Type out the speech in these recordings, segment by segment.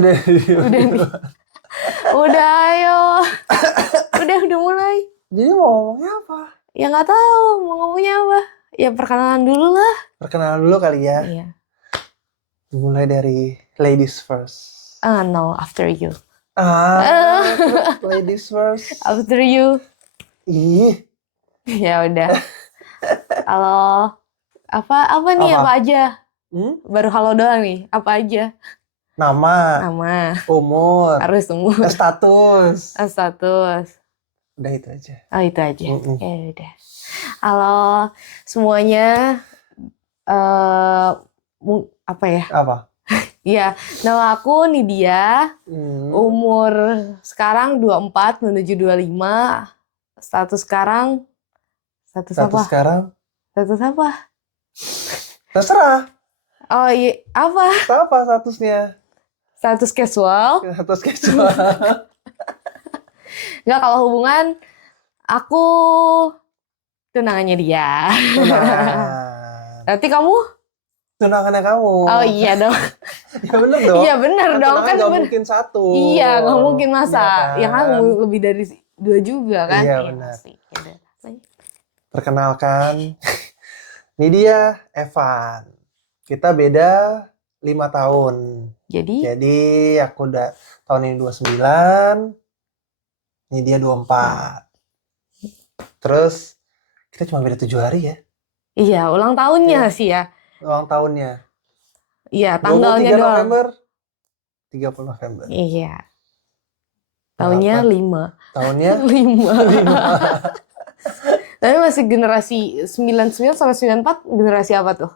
Udah. Udah nih. Udah ayo. Udah mulai. Jadi mau ngomongnya apa? Ya nggak tahu mau ngomongnya apa. Ya perkenalan dulu lah. Perkenalan dulu kali ya. Iya. Mulai dari ladies first. No, after you. Terus ladies first. After you. Ih, Ya udah. Halo. Apa nih? Apa? Apa aja? hmm? Baru halo doang nih. Apa aja? Nama, Nama. umur, Harus semua. status. Status. Udah itu aja. Oh itu aja. Mm-mm. Ya udah. Halo semuanya. Apa ya? Apa? Iya, nama aku Nidia. Umur sekarang 24 menuju 25. Status sekarang status apa? Status apa? Terserah. Oh iya, apa? Apa statusnya? Status casual. Status casual. Enggak, kalau hubungan aku tunangannya dia. Tunangan. Nanti kamu? Tunangannya kamu. Oh iya dong. Ya bener dong. Iya bener dong kan. Nggak mungkin satu. Iya, nggak mungkin masa. Iya Yang kan lebih dari 2 juga kan? Iya, benar. Pasti. Yaudah. Perkenalkan, Nidia, Evan. Kita beda 5 tahun. Jadi aku udah tahun ini 29, Nidia 24. Terus kita cuma beda 7 hari ya. Iya, ulang tahunnya Iya. sih ya. Ulang tahunnya. Iya, tanggalnya 23 doang. November, 30 November. Iya. Tahunnya 5. Tahunnya 5. Tapi masih generasi 99 sampai 94 generasi apa tuh?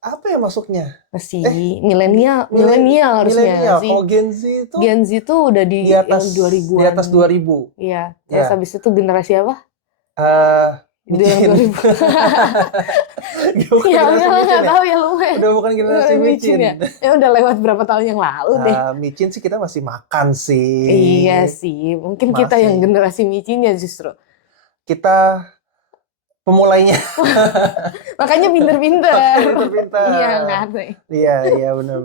Apa ya masuknya? Masih milenial harusnya sih. Kalau Gen Z itu Gen Z tuh udah di atas 2000-an. Di atas 2000. Iya. Terus Iya. habis itu generasi apa? Udah yang Micin. 2000. Bukan Ya generasi udah micin nggak ya? tahu ya lumayan. Udah bukan generasi micin. Ya. Ya udah lewat berapa tahun yang lalu deh. Micin sih kita masih makan sih. Iya sih, mungkin kita Masih. yang generasi micinnya justru. Kita pemulainya. Makanya pinter-pinter. Pinter-pinter. Iya kan. Iya benar.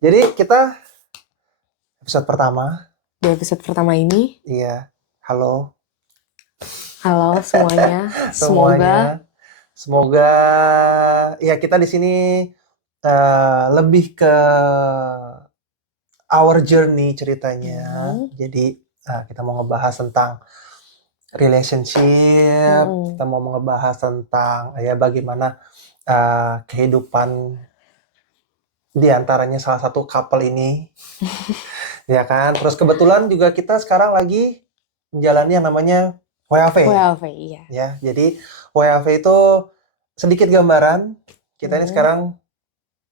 Jadi kita episode pertama. Di episode pertama ini, Iya. Halo halo semuanya. Semoga ya kita di sini lebih ke our journey ceritanya. Jadi kita mau ngebahas tentang relationship, kita mau ngebahas tentang ya bagaimana kehidupan di antaranya salah satu couple ini. Ya kan? Terus kebetulan juga kita sekarang lagi menjalani yang namanya WHV. WHV, iya. Ya, jadi WHV itu sedikit gambaran. Kita ini sekarang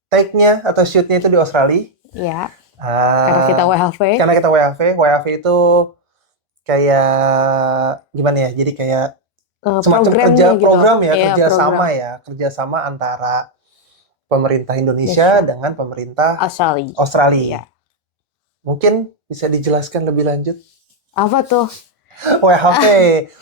take-nya atau shoot-nya itu di Australia. Iya. Karena kita WHV. Karena kita WHV. WHV itu kayak gimana ya? Jadi kayak semacam program ya, kerjasama antara pemerintah Indonesia dengan pemerintah Australia. Iya. Mungkin bisa dijelaskan lebih lanjut? Apa tuh? WHV.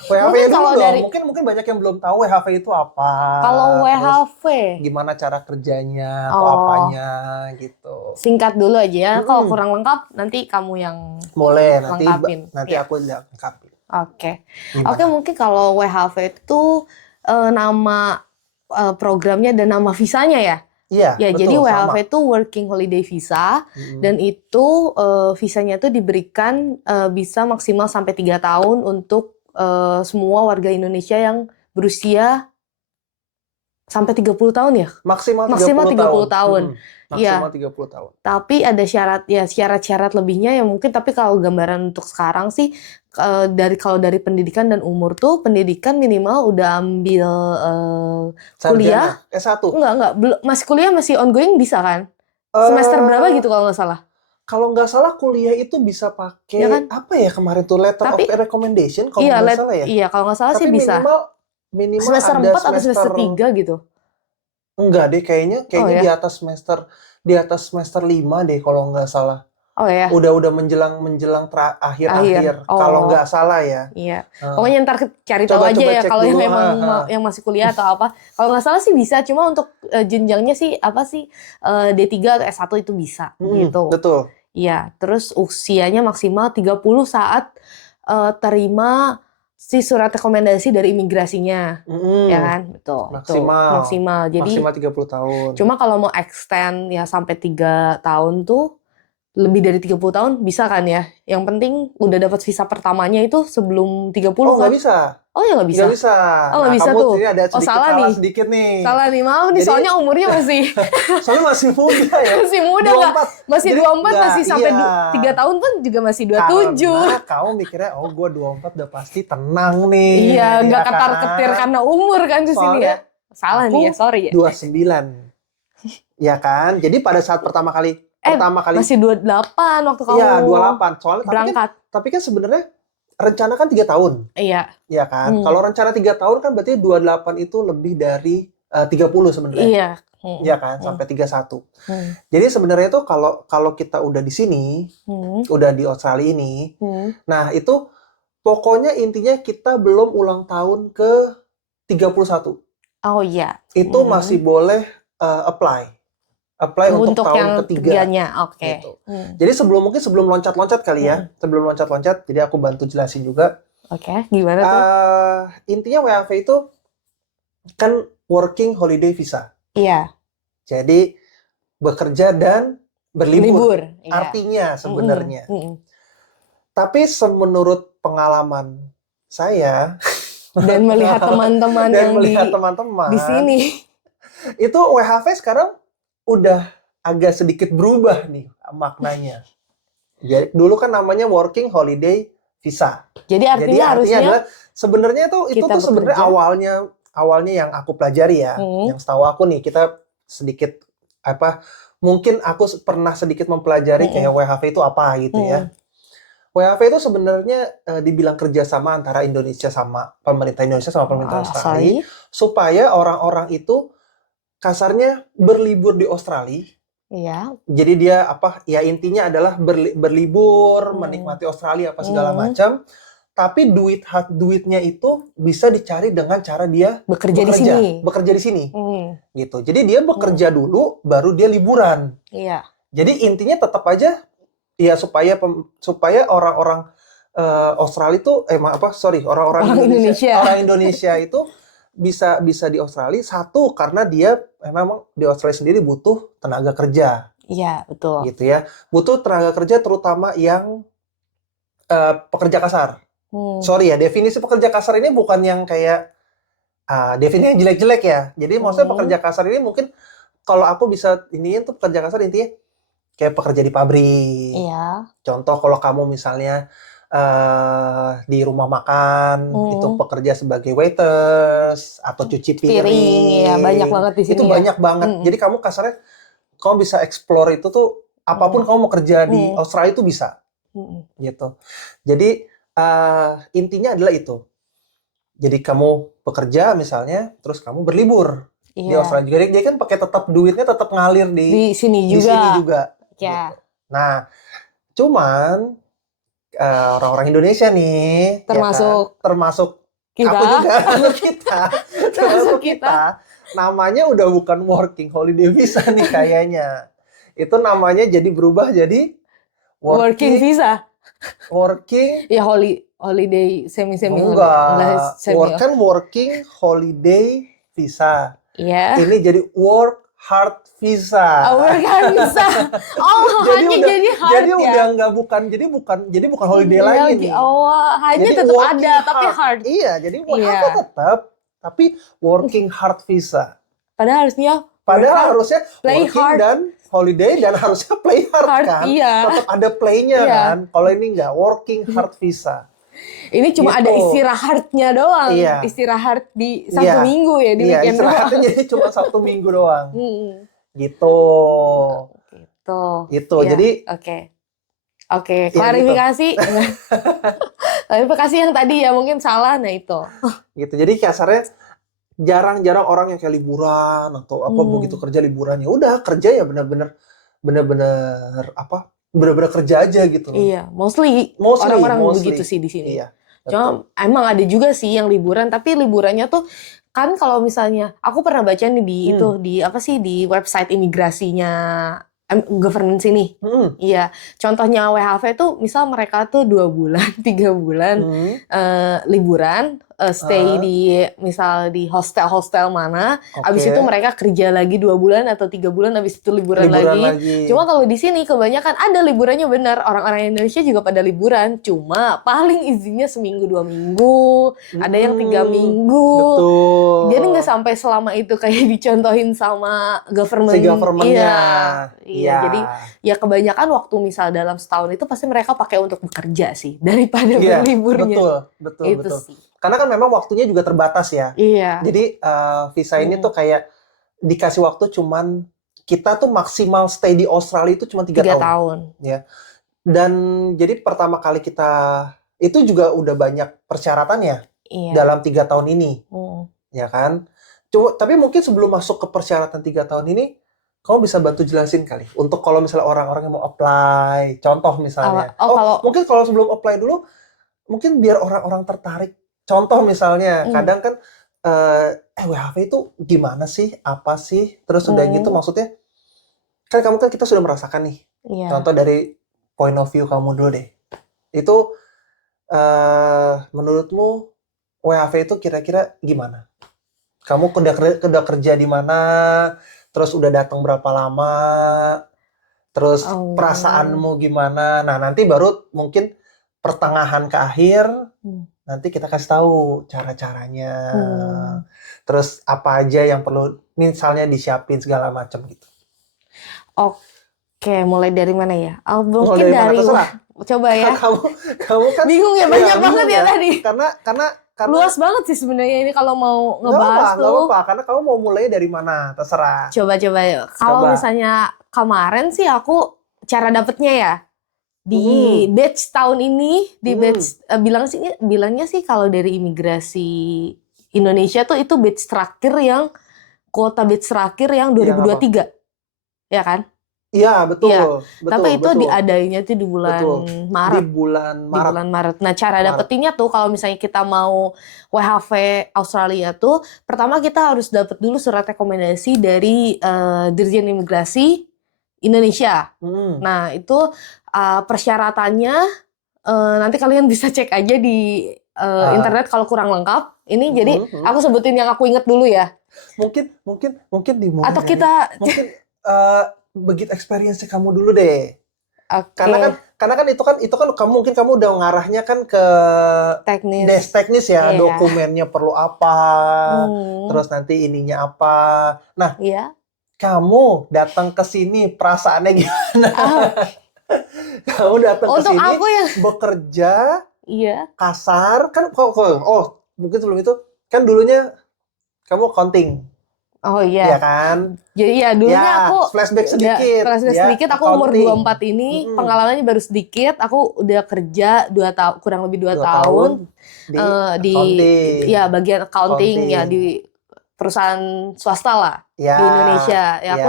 WHV Mungkin dulu kalau dong. dari- Mungkin banyak yang belum tahu WHV itu apa. Kalau WHV, Terus gimana cara kerjanya atau apanya gitu. singkat dulu aja ya. Kalau kurang lengkap, nanti kamu yang Boleh, lengkapin. nanti Iya. aku lengkapin. Oke. Gimana? Oke, mungkin kalau WHV itu nama programnya dan nama visanya ya. Iya, Ya, betul, jadi WHV sama. itu Working Holiday Visa, dan itu visanya itu diberikan bisa maksimal sampai 3 tahun untuk semua warga Indonesia yang berusia sampai 30 tahun ya? Maksimal 30 tahun. Maksimal 30 tahun. Tapi ada syarat-syarat lebihnya ya mungkin, tapi kalau gambaran untuk sekarang sih kalau dari pendidikan dan umur tuh, pendidikan minimal udah ambil kuliah. S1. Enggak, masih kuliah, masih ongoing bisa kan? Semester berapa gitu kalau nggak salah? Kalau nggak salah kuliah itu bisa pakai Ya kan? apa ya kemarin tuh letter of recommendation kalau nggak salah ya. Iya, kalau nggak salah Tapi sih bisa. minimal Semester ada 4 atau semester 3 gitu. Enggak deh, kayaknya Oh, ya? di atas semester 5 deh kalau nggak salah. Oh ya, Udah menjelang akhir-akhir kalau Oh, nggak salah ya. iya. Eh, Pokoknya ntar cari tahu Coba aja ya cek kalau yang dulu. memang Ha. yang masih kuliah atau apa. Kalau nggak salah sih bisa, cuma untuk jenjangnya sih apa sih D3 atau S1 itu bisa gitu. Betul. Iya, terus usianya maksimal 30 saat terima si surat rekomendasi dari imigrasinya. Ya Mm-mm. kan? Betul, itu Maksimal. maksimal. Jadi Maksimal 30 tahun. cuma kalau mau extend ya sampai 3 tahun tuh lebih dari 30 tahun bisa kan ya? Yang penting udah dapat visa pertamanya itu sebelum 30 Oh, nggak kan? bisa. Oh ya nggak bisa. Nggak bisa. Oh Nah, nggak bisa kamu tuh. ini ada Oh sedikit salah salah nih. sedikit nih. Salah nih, maaf nih. Jadi- Soalnya umurnya masih Soalnya masih muda ya. masih muda nggak? 24. Masih Jadi 24 nggak, masih sampai iya. 3 tahun kan juga masih 27. Karena kamu mikirnya, oh gue 24 udah pasti tenang nih. Iya, nggak ya ketar-ketir kan? karena umur kan di sini ya. Salah aku nih ya, sorry ya. 29. Ya kan? Jadi pada saat pertama kali Masih 28 waktu kamu iya 28. Soalnya berangkat. tapi kan sebenarnya rencana kan 3 tahun. Iya. Ya kan? Hmm. Kalau rencana 3 tahun kan berarti 28 itu lebih dari 30 sebenarnya. Iya. Ya kan? Sampai 31. Hmm. Jadi sebenarnya itu kalau kita udah di sini, udah di Australia ini, nah itu pokoknya intinya kita belum ulang tahun ke 31. Oh iya. Itu masih boleh apply untuk Untuk tahun yang ketiga. ketiganya, oke. Gitu. Jadi sebelum loncat-loncat kali ya, sebelum loncat-loncat, jadi aku bantu jelasin juga. Oke, gimana tuh? Intinya WHV itu kan working holiday visa. Iya. Jadi bekerja dan berlibur. Iya. Artinya sebenarnya. Tapi menurut pengalaman saya Dan melihat teman-teman dan yang melihat teman-teman di sini. itu WHV sekarang udah agak sedikit berubah nih maknanya. Jadi, dulu kan namanya working holiday visa. Jadi artinya harusnya adalah sebenarnya itu kita tuh sebenarnya bekerja. awalnya yang aku pelajari ya, yang setahu aku nih kita sedikit mungkin aku pernah sedikit mempelajari kayak WHV itu apa gitu ya. WHV itu sebenarnya dibilang kerjasama antara Indonesia sama pemerintah Indonesia sama pemerintah Australia supaya orang-orang itu kasarnya berlibur di Australia. Iya. Jadi dia ya intinya adalah berlibur, menikmati Australia segala macam. Tapi duitnya itu bisa dicari dengan cara dia bekerja di sini. Gitu. Jadi dia bekerja dulu baru dia liburan. Iya. Jadi intinya tetap aja ya supaya orang-orang Australia itu orang Indonesia itu bisa di Australia. Satu karena dia memang di Australia sendiri butuh tenaga kerja. Iya, betul. Gitu ya. Butuh tenaga kerja terutama yang pekerja kasar. Sorry ya, definisi pekerja kasar ini bukan yang kayak definisi yang jelek-jelek ya. Jadi maksudnya pekerja kasar ini mungkin kalau aku bisa iniin tuh pekerja kasar intinya kayak pekerja di pabrik. Iya. Contoh kalau kamu misalnya di rumah makan itu pekerja sebagai waiters atau cuci piring. Ya, banyak banget di sini. Itu banyak banget. Jadi kamu kasarnya kamu bisa explore itu tuh apapun kamu mau kerja di Australia itu bisa. Gitu. Jadi intinya adalah itu. Jadi kamu bekerja misalnya, terus kamu berlibur di Australia juga. Jadi kan pakai duitnya tetap ngalir di sini juga. Di sini juga. Ya. Gitu. Nah, cuman orang-orang Indonesia nih, termasuk kita, aku juga, termasuk kita, namanya udah bukan working holiday visa nih kayaknya. Itu namanya jadi berubah jadi working visa. Working ya holiday semi enggak kan working holiday visa. Iya. Ini jadi work hard visa. Work hard visa. Oh, jadi hard jadi ya. udah enggak jadi bukan holiday lagi nih. Oh, hanya tetap ada tapi hard. Iya, jadi work tetap tapi working hard visa. Padahal harusnya play working hard dan holiday dan harusnya play hard kan. Iya. Tetap ada play-nya kan. Kalau ini enggak working hard visa. Ini cuma ada istirahatnya doang. Iya. Istirahat di Sabtu Minggu ya di weekend doang. Istirahatnya jadi cuma Sabtu Minggu doang. Gitu. Gitu. Ya. Jadi Oke, klarifikasi. Gitu. Klarifikasi yang tadi ya mungkin salah itu. Gitu. Jadi kasarnya jarang-jarang orang yang kayak liburan atau begitu kerja liburan ya udah kerja ya benar-benar bener-bener kerja aja gitu. Iya, mostly Mostly, orang-orang mostly. begitu sih di sini. Iya, betul. Cuma emang ada juga sih yang liburan, tapi liburannya tuh kan kalau misalnya aku pernah baca nih di itu di apa sih di website imigrasinya government sini. Iya, contohnya WHV tuh misal mereka tuh 2 bulan, 3 bulan liburan, stay di misal di hostel-hostel mana, abis itu mereka kerja lagi 2 bulan atau 3 bulan, abis itu liburan lagi. Cuma kalau di sini kebanyakan ada liburannya benar, orang-orang Indonesia juga pada liburan, cuma paling izinnya seminggu 2 minggu, ada yang 3 minggu. Betul. Jadi nggak sampai selama itu kayak dicontohin sama government. Si government-nya. Iya, jadi ya kebanyakan waktu misal dalam setahun itu pasti mereka pakai untuk bekerja sih daripada berliburnya. Betul. Itu sih. Karena kan memang waktunya juga terbatas ya. Iya. Jadi visa ini tuh kayak dikasih waktu cuman kita tuh maksimal stay di Australia itu cuma 3 tahun. Ya. Dan jadi pertama kali kita itu juga udah banyak persyaratannya dalam 3 tahun ini. Ya kan? Tapi mungkin sebelum masuk ke persyaratan 3 tahun ini, kamu bisa bantu jelasin kali. Untuk kalau misalnya orang-orang yang mau apply, contoh misalnya. Mungkin kalau sebelum apply dulu, mungkin biar orang-orang tertarik. Contoh misalnya, kadang kan WHV itu gimana sih? Apa sih? Terus udah gitu maksudnya, kan kita sudah merasakan nih. Contoh dari point of view kamu dulu deh. Itu menurutmu WHV itu kira-kira gimana? Kamu udah kerja di mana? Terus udah datang berapa lama? Terus perasaanmu gimana? Nah, nanti baru mungkin pertengahan ke akhir, nanti kita kasih tahu cara-caranya. Terus apa aja yang perlu misalnya disiapin segala macam gitu. Oke, mulai dari mana ya? Mungkin dari coba ya. Kamu kan bingung ya, banyak banget ya tadi. Karena luas banget sih sebenarnya ini kalau mau ngebahas tuh. Nggak apa-apa, karena kamu mau mulai dari mana, terserah. Coba yuk. Kalau misalnya kemarin sih aku cara dapetnya ya di batch tahun ini, di batch bilangnya sih kalau dari imigrasi Indonesia tuh itu batch terakhir yang kuota batch terakhir yang 2023. Ya kan? Iya, betul. Ya, betul. Tapi itu diadainya tuh di bulan Maret. Di bulan Maret. Nah, cara dapetinnya tuh kalau misalnya kita mau WHV Australia tuh, pertama kita harus dapet dulu surat rekomendasi dari Dirjen Imigrasi Indonesia. Nah, itu persyaratannya nanti kalian bisa cek aja di internet kalau kurang lengkap. Ini jadi aku sebutin yang aku inget dulu ya. Mungkin dimulai. Atau kita mungkin begitu experience kamu dulu deh. Karena kan itu kan kamu udah ngarahnya kan ke teknis ya, dokumennya perlu apa, terus nanti ininya apa. Nah, kamu datang ke sini perasaannya gimana? Kamu datang ke sini bekerja, kasar kan? Mungkin sebelum itu kan dulunya kamu accounting. Oh iya. Iya kan? Jadi ya dulunya aku flashback sedikit. Aku umur 24 ini, pengalamannya baru sedikit. Aku udah kerja 2 tahun, kurang lebih 2 tahun di bagian accounting ya di perusahaan swasta lah di Indonesia. Ya aku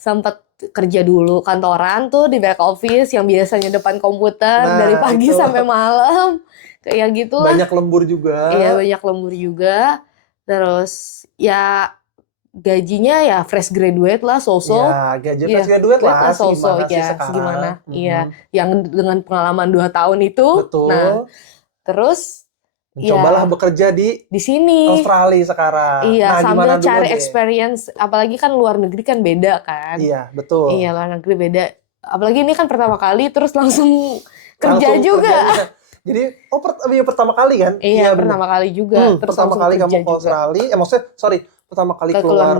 sempat kerja dulu kantoran tuh di back office yang biasanya depan komputer dari pagi sampai malam. Kayak gitu lah. Banyak lembur juga. Iya, banyak lembur juga. Terus ya gajinya ya fresh graduate lah, Ya, gaji fresh graduate lah, segimana. Iya, yang dengan pengalaman 2 tahun itu. Betul. Nah, terus cobalah bekerja di sini Australia sekarang. Iya, sambil cari experience, apalagi kan luar negeri kan beda kan. Iya, betul. Iya, luar negeri beda. Apalagi ini kan pertama kali terus langsung kerja juga. Jadi, pertama kali kan? Iya, pertama kali juga. Terus pertama kali kamu ke Australia, pertama kali keluar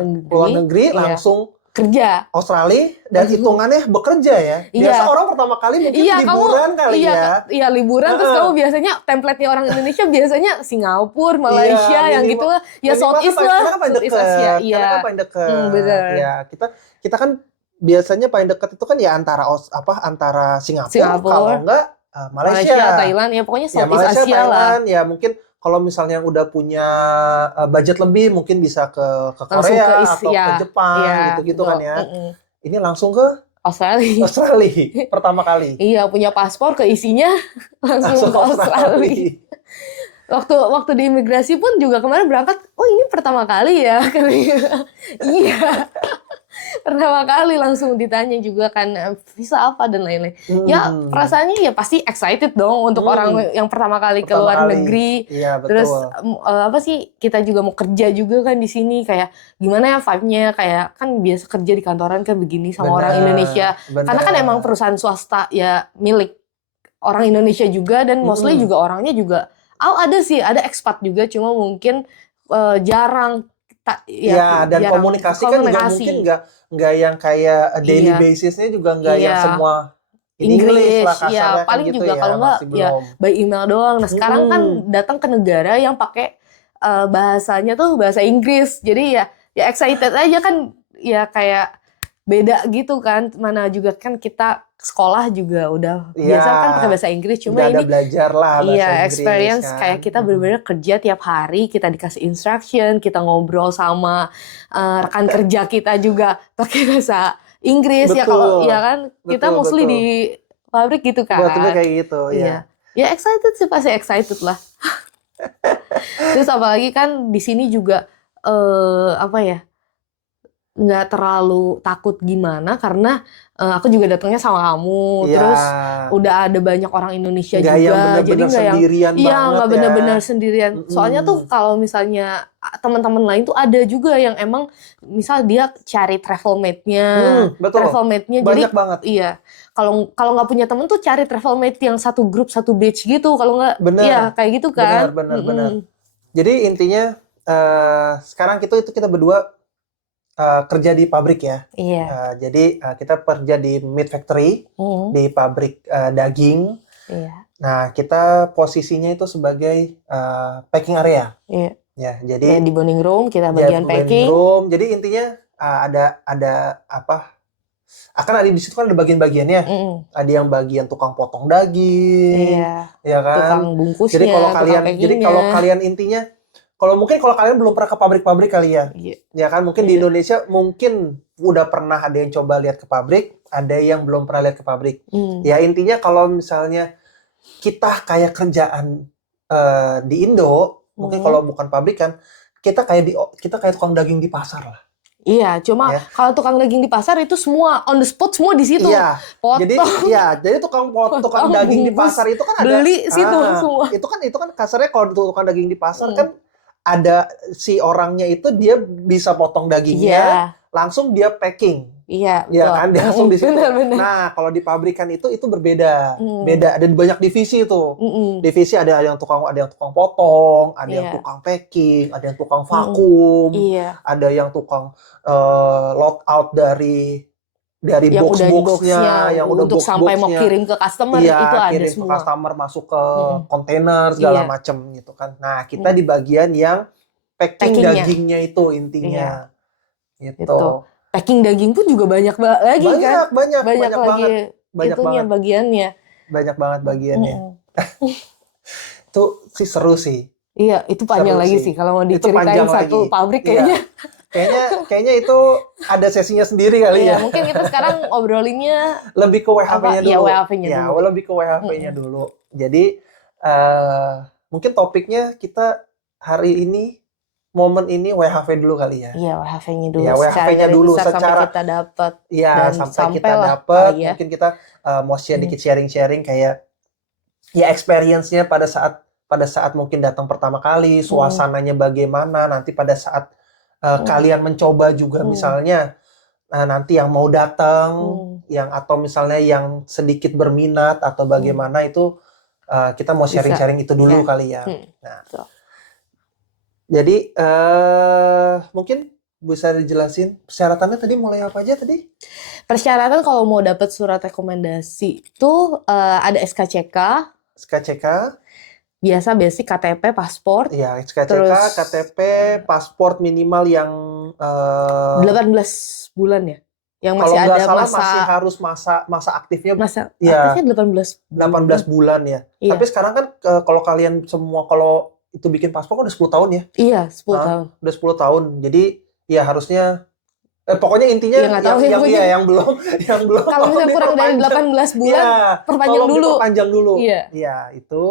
negeri langsung kerja Australia dan hitungannya bekerja ya. Biasa orang pertama kali mungkin liburan ya. Iya, liburan terus kamu biasanya template-nya orang Indonesia biasanya Singapura, Malaysia yang gitu lah. Ya Southeast lah, Southeast Asia. Iya. Karena kan paling dekat. Benar. Ya, kita kan biasanya paling dekat itu kan ya antara Singapura. Kalau enggak Malaysia, Thailand, ya pokoknya Southeast Malaysia, Asia Thailand, lah. Ya mungkin kalau misalnya yang udah punya budget lebih, mungkin bisa ke Korea atau ke Jepang gitu kan ya. Ini langsung ke Australia. Australia pertama kali. Iya, punya paspor keisinya langsung Langsung ke Australia. Waktu di imigrasi pun juga kemarin berangkat, oh ini pertama kali ya. Iya, pertama kali langsung ditanya juga kan visa apa dan lain-lain. Ya Hmm. perasaannya ya pasti excited dong untuk orang yang pertama kali ke Pertama luar kali. negeri. Iya, Terus betul. apa sih, kita juga mau kerja juga kan di sini, kayak gimana ya vibe-nya, kayak kan biasa kerja di kantoran kan begini sama orang Indonesia. Karena kan emang perusahaan swasta ya milik orang Indonesia juga, dan mostly juga orangnya juga ada expat juga, cuma mungkin jarang Iya, dan jarang komunikasi kan juga mungkin nggak yang kayak daily Iya. basisnya juga nggak yang Iya. semua in English lah ya kasarnya kan paling gitu juga ya, kalau nggak masih ya belum. by email doang. Nah sekarang kan datang ke negara yang pakai bahasanya tuh bahasa Inggris, jadi ya excited aja kan, ya kayak beda gitu kan. Mana juga kan kita sekolah juga udah biasa kan pakai bahasa Inggris, cuma Udah ada ini belajar lah bahasa iya Inggris experience kan. kayak kita benar-benar kerja tiap hari, kita dikasih instruction, kita ngobrol sama rekan kerja kita juga pakai bahasa Inggris. Ya kalau ya kan kita mostly di pabrik gitu Buat kan. kayak gitu Iya. ya. Ya excited sih, pasti excited lah. Terus apalagi kan di sini juga apa ya, nggak terlalu takut gimana, karena aku juga datangnya sama kamu. Iya. Terus udah ada banyak orang Indonesia Nggak juga, yang bener-bener jadi nggak yang sendirian iya banget nggak ya. benar-benar sendirian. Soalnya tuh kalau misalnya teman-teman lain tuh ada juga yang emang misal dia cari travel mate-nya, Betul. travel mate-nya. Jadi Banyak banget. iya, kalau nggak punya temen tuh cari travel mate yang satu grup satu batch gitu. Kalau nggak, Bener. iya kayak gitu kan. Bener. Jadi intinya sekarang kita berdua kerja di pabrik ya. Iya. Jadi kita kerja di meat factory, di pabrik daging. Iya. Nah, kita posisinya itu sebagai packing area. Iya. Ya, jadi di bonding room kita bagian packing. Jadi intinya ada apa? Akan ada di situ kan ada bagian-bagiannya. Ada yang bagian tukang potong daging, ya kan? Tukang bungkusnya, jadi kalau packingnya. kalian intinya, kalau kalian belum pernah ke pabrik-pabrik kali ya, ya kan? Mungkin di Indonesia mungkin udah pernah ada yang coba lihat ke pabrik, ada yang belum pernah lihat ke pabrik. Ya intinya kalau misalnya kita kayak kerjaan di Indo, mungkin kalau bukan pabrik kan, kita kayak tukang daging di pasar lah. Iya, cuma kalau tukang daging di pasar itu semua on the spot, semua di situ. Iya. Potong. Jadi tukang daging di pasar itu kan ada beli situ semua. Itu kan kasarnya kalau tukang daging di pasar kan ada si orangnya itu dia bisa potong dagingnya, langsung dia packing. Iya, betul. Ya kan, dia langsung di situ. Bener. Nah, kalau di pabrikan itu berbeda. Beda, ada banyak divisi itu. Divisi ada yang tukang potong, ada yang tukang packing, ada yang tukang vakum, ada yang tukang load out dari box-boxnya, yang udah untuk sampai mau kirim ke customer, itu ada kirim semua. Ke customer, masuk ke kontainer segala macem gitu kan. Nah, kita di bagian yang packing dagingnya itu intinya. Gitu. Packing daging pun juga banyak lagi kan? Banyak lagi banget. Bagiannya. Banyak banget bagiannya. Itu sih seru sih. Iya, itu panjang lagi sih kalau mau diceritain satu pabrik kayaknya. Kayaknya itu ada sesinya sendiri kali ya. Mungkin kita sekarang obrolinnya lebih ke WHV-nya dulu. Lebih ke WHV-nya dulu. Jadi mungkin topiknya kita hari ini, momen ini WHV dulu kali ya. Iya, WHV-nya dulu. Ya, WHV-nya dulu sampai kita dapat. Iya, sampai kita dapat. Mungkin kita mau sedikit sharing-sharing kayak ya experience-nya pada saat mungkin datang pertama kali, suasananya bagaimana, nanti pada saat kalian mencoba juga misalnya nanti yang mau datang, atau misalnya yang sedikit berminat atau bagaimana itu kita mau sharing-sharing itu dulu kali ya. Nah, jadi mungkin bisa dijelasin persyaratannya tadi mulai apa aja tadi? Persyaratan kalau mau dapat surat rekomendasi itu ada SKCK. Biasa basic KTP, paspor. Iya, SKCK, KTP, paspor minimal yang 18 bulan ya. Yang masih kalau ada salah masih harus masa aktifnya. Aktifnya 18 bulan ya. Iya. Tapi sekarang kan kalau kalian semua kalau itu bikin paspor kan udah 10 tahun ya. Iya, 10 tahun. Udah 10 tahun. Jadi ya harusnya Pokoknya intinya Ya nggak tahu ya, yang pokoknya. yang belum Kalau tolong misalnya kurang dari diperpanjang. 18 bulan, Iya, perpanjang tolong dulu. diperpanjang dulu. Iya. Iya, itu.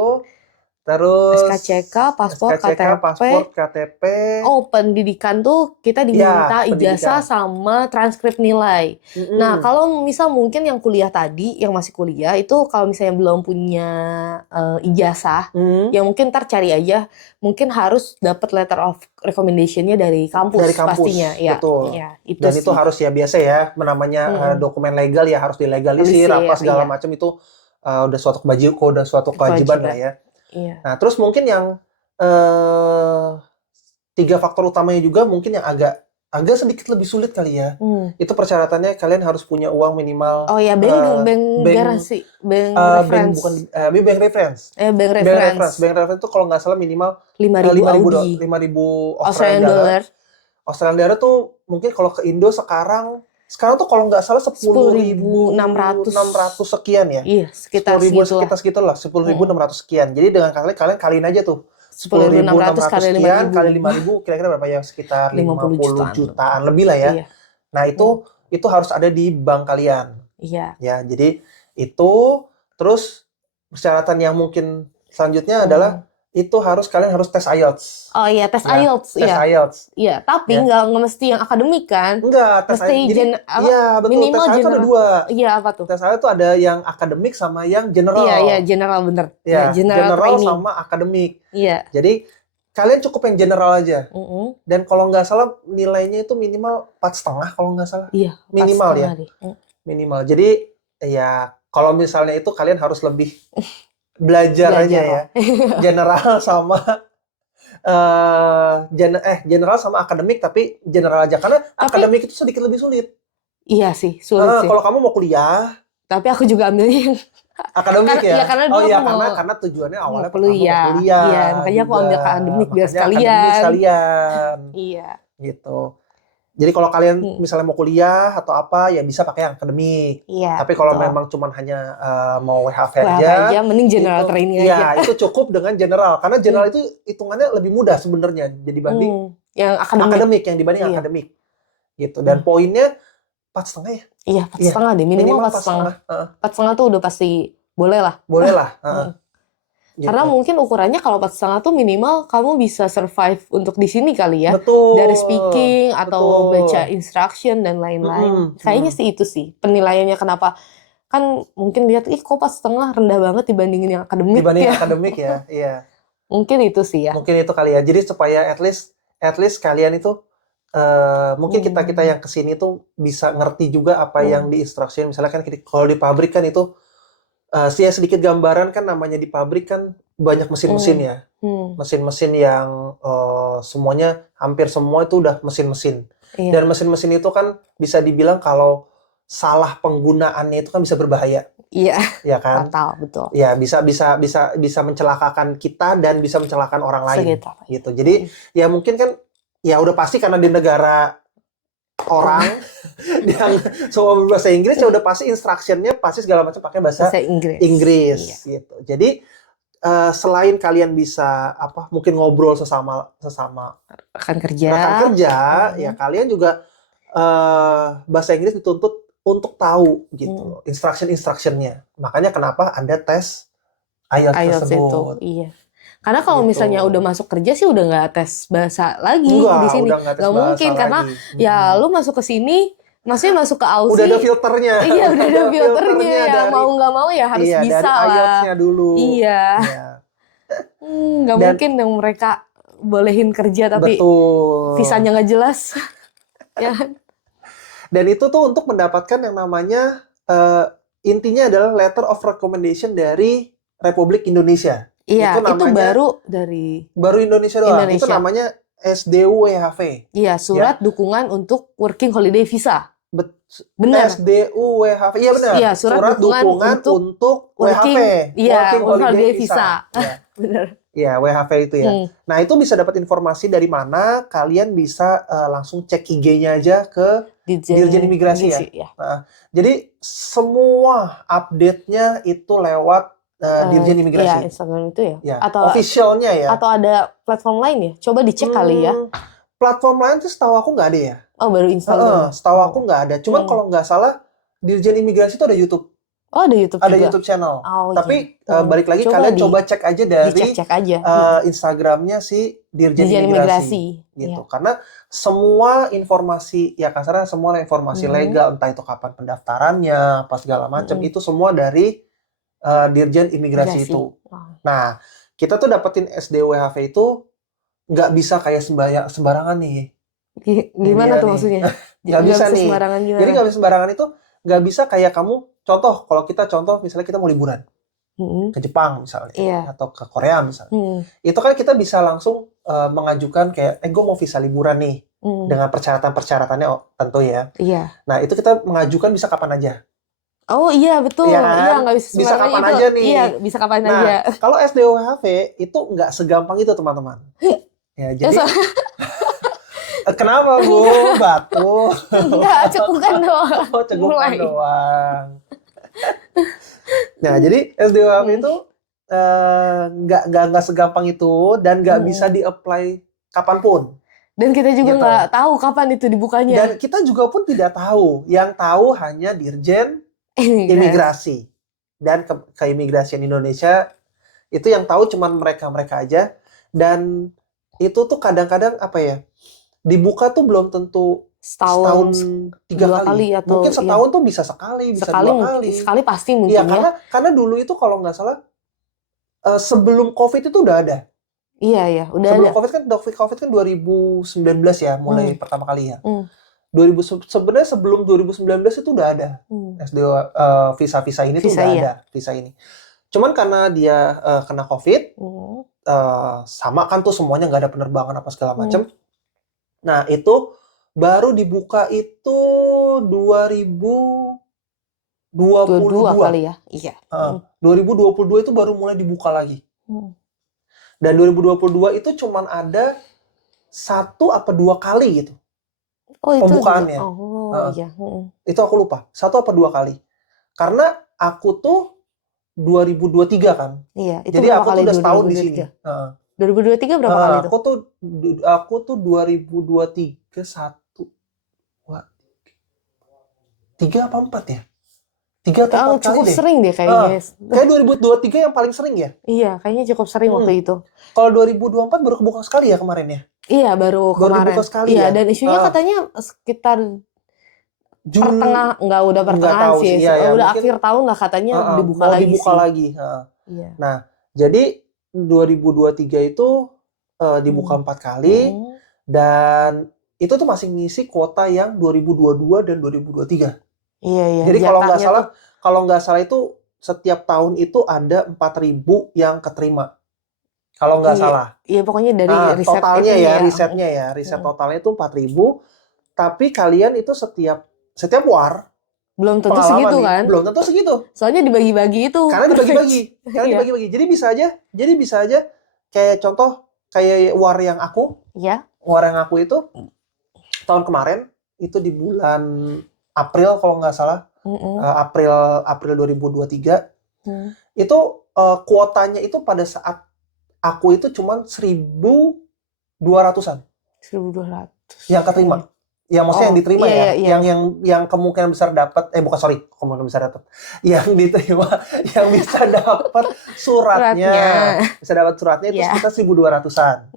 Terus SKCK, paspor, SKCK, KTP. paspor, KTP. Oh, pendidikan tuh kita diminta Ya, ijazah pendidikan. sama transkrip nilai. Nah, kalau misal mungkin yang kuliah tadi, yang masih kuliah, itu kalau misalnya belum punya ijazah, ya mungkin ntar cari aja, mungkin harus dapat letter of recommendation-nya dari kampus, Dari kampus, pastinya. Ya, betul. ya, itu Dan sih. itu harus ya biasa ya, namanya dokumen legal ya harus dilegalisir, apa segala macam itu udah suatu kewajiban lah ya. Iya. Nah, terus mungkin yang 3 faktor utamanya juga mungkin yang agak sedikit lebih sulit kali ya. Itu persyaratannya kalian harus punya uang minimal. Oh ya, bank garansi, bank reference. Bank reference. Bank reference. Bank reference itu kalau nggak salah minimal 5.000 Australian dollar. Australian dollar tuh mungkin kalau ke Indo sekarang tuh kalau nggak salah 10.600 sekian ya. Iya, sekitar 10.000 lah, 10.600 sekian. Jadi dengan kalian kaliin aja tuh 10.600 sekian kali 5.000 kira-kira berapa ya? Sekitar 50 jutaan lebih lah ya. Iya. Nah, itu harus ada di bank kalian. Iya. Ya, jadi itu terus persyaratan yang mungkin selanjutnya adalah kalian harus tes IELTS. Oh iya, tes IELTS. Tes IELTS. Iya, tapi nggak mesti yang akademik kan? Enggak, tes IELTS. Iya, betul. Minimal tes IELTS ada 2. Iya, apa tuh? Tes IELTS tuh ada yang akademik sama yang general. Iya, general bener. Ya, general sama akademik. Iya. Jadi kalian cukup yang general aja. Dan kalau nggak salah nilainya itu minimal 4,5 kalau nggak salah. Iya, minimal ya. Minimal. Jadi ya kalau misalnya itu kalian harus lebih belajar aja ya. General sama general sama akademik, tapi general aja karena akademik itu sedikit lebih sulit. Iya sih, sulit sih. Kalau kamu mau kuliah, tapi aku juga ambilnya yang akademik ya. Karena dulu karena tujuannya awalnya kuliah. Iya, makanya aku ambil akademik biar sekalian. Iya. Gitu. Jadi kalau kalian misalnya mau kuliah atau apa ya bisa pakai yang akademik. Iya. Tapi kalau memang cuman hanya mau WHV aja, mending general training aja. Iya, itu cukup dengan general karena general itu hitungannya lebih mudah sebenarnya dibanding yang akademik yang dibanding akademik. Gitu. Dan poinnya 4,5 ya? Iya, 4,5 deh, minimal 4,5. 4,5 tuh udah pasti boleh lah. Boleh lah. Gitu. Karena mungkin ukurannya kalau 4,5 tuh minimal kamu bisa survive untuk di sini kali ya. Betul. Dari speaking atau baca instruction dan lain-lain. Kayaknya sih itu sih penilaiannya kenapa. Kan mungkin lihat, kok 4,5 rendah banget dibandingin yang akademik. Dibanding akademik ya, iya. Mungkin itu sih ya. Mungkin itu kali ya. Jadi supaya at least kalian itu mungkin kita yang kesini tuh bisa ngerti juga apa yang di-instruction. Misalnya kan kalau di pabrik kan itu sedikit gambaran kan namanya di pabrik kan banyak mesin-mesin ya. Mesin-mesin yang semuanya hampir semua itu udah mesin-mesin. Iya. Dan mesin-mesin itu kan bisa dibilang kalau salah penggunaannya itu kan bisa berbahaya. Iya. Ya kan? Fatal, betul. Ya, bisa mencelakakan kita dan bisa mencelakakan orang lain. Gitu. Jadi ya mungkin kan ya udah pasti karena di negara orang yang semua berbahasa Inggris ya udah pasti instruction-nya pasti segala macam pakai bahasa Inggris iya. Gitu. Jadi selain kalian bisa mungkin ngobrol sesama rekan kerja, ya kalian juga bahasa Inggris dituntut untuk tahu gitu instruction-nya. Makanya kenapa ada tes IELTS tersebut. Iya. Karena kalau misalnya udah masuk kerja sih udah nggak tes bahasa lagi di sini. Nggak mungkin karena ya lu masuk ke sini, maksudnya masuk ke Aussie. Udah ada filternya. Iya, udah ada filternya ya. Mau nggak mau ya harus bisa dari lah. IELTS-nya dulu. Iya. Nggak mungkin dong mereka bolehin kerja tapi visanya nggak jelas. Ya. Dan itu tuh untuk mendapatkan yang namanya intinya adalah letter of recommendation dari Republik Indonesia. Iya, itu baru Indonesia doang. Itu namanya SDUWHV. Iya, surat dukungan untuk working holiday visa. Benar. SDUWHV. Iya benar. Iya, surat dukungan untuk WHV. Working holiday visa. Benar. Iya, WHV itu ya. Nah, itu bisa dapat informasi dari mana kalian bisa langsung cek IG-nya aja ke Dirjen Imigrasi ya. Nah, jadi semua update-nya itu lewat Dirjen Imigrasi. Iya, Instagram itu ya. Atau officialnya ya. Atau ada platform lain ya? Coba dicek kali ya. Platform lain tuh setahu aku nggak ada ya. Oh, baru install dulu. Setahu aku nggak ada. Cuman kalau nggak salah Dirjen Imigrasi itu ada YouTube. Oh, ada YouTube Ada juga. YouTube channel. Oh, Tapi iya. balik lagi Coba kalian coba cek aja dari dicek-cek aja. Instagramnya si Dirjen Dirjen Imigrasi. Gitu. Karena semua informasi, ya kasarnya semua informasi legal, entah itu kapan pendaftarannya, apa segala macam, itu semua dari Dirjen Imigrasi itu. Nah, kita tuh dapetin SDWHV itu nggak bisa kayak sembarangan nih. Gimana tuh maksudnya? Nggak bisa nih. Sembarangan gimana? Jadi nggak bisa sembarangan itu nggak bisa kayak kamu, kalau kita contoh misalnya kita mau liburan ke Jepang misalnya, atau ke Korea misalnya. Itu kan kita bisa langsung mengajukan kayak, gue mau visa liburan nih. Dengan persyaratan-persyaratannya tentu ya. Nah, itu kita mengajukan bisa kapan aja. Oh iya, betul. Iya kan? Iya, nggak bisa kapan aja nih. Iya, bisa kapan aja. Kalau SDWHV itu nggak segampang itu, teman-teman. Ya, jadi kenapa, Bu? Batu? Enggak, cekukan doang. Oh, cekukan doang. Nah, jadi SDWHV itu nggak segampang itu dan nggak bisa di-apply kapanpun. Dan kita juga nggak tahu kapan itu dibukanya. Dan kita juga pun tidak tahu. Yang tahu hanya Dirjen Imigrasi. Dan keimigrasian Indonesia itu yang tahu cuman mereka-mereka aja. Dan itu tuh kadang-kadang apa ya, dibuka tuh belum tentu setahun 3 kali. Atau mungkin setahun tuh bisa sekali, bisa 2 kali. Sekali pasti mungkin ya. Karena dulu itu kalau nggak salah sebelum COVID itu udah ada. Iya, udah sebelum ada. COVID kan 2019 ya, mulai pertama kali ya. 2000 sebenarnya sebelum 2019 itu udah ada visa ini tuh udah ada visa ini. Cuman karena dia kena COVID, sama kan tuh semuanya nggak ada penerbangan apa segala macam. Nah, itu baru dibuka itu 2022 kali ya. Iya. 2022 itu baru mulai dibuka lagi. Dan 2022 itu cuman ada 1 apa 2 kali gitu. Oh, itu pembukaannya. Iya. Itu aku lupa. 1 apa 2 kali. Karena aku tuh 2023 kan. Iya, itu jadi aku tuh udah 2023? setahun di sini. 2023 berapa kali itu? Aku tuh 2023 1 2 3 apa 4 ya? 3 atau 4 kali cukup deh. sering deh kayaknya. Kayak 2023 yang paling sering ya? Iya, kayaknya cukup sering waktu itu. Kalau 2024 baru kebuka sekali ya kemarin ya? Iya, baru kemarin. Dibuka sekali ya? Dan isunya katanya sekitar udah pertengahan sih. Iya, udah mungkin, akhir tahun lah katanya dibuka mau lagi dibuka sih. lagi. Nah, jadi 2023 itu dibuka 4 kali dan itu tuh masih ngisi kuota yang 2022 dan 2023. Iya. Jadi kalau nggak salah itu setiap tahun itu ada 4.000 yang keterima. Kalau nggak salah. Iya, pokoknya dari riset totalnya ya, riset totalnya itu 4.000. Tapi kalian itu setiap war belum tentu segitu kan? Belum tentu segitu. Soalnya dibagi-bagi itu. Karena dibagi-bagi. Jadi bisa aja kayak contoh kayak war yang aku. Iya. War yang aku itu tahun kemarin itu di bulan April kalau nggak salah. April 2023. Itu kuotanya itu pada saat aku itu cuma 1.200-an. 1.200. Yang keterima. Ya maksudnya yang diterima yang kemungkinan besar dapat kemungkinan besar dapat. Yang diterima yang bisa dapat suratnya. Bisa dapat suratnya itu sekitar 1.200-an.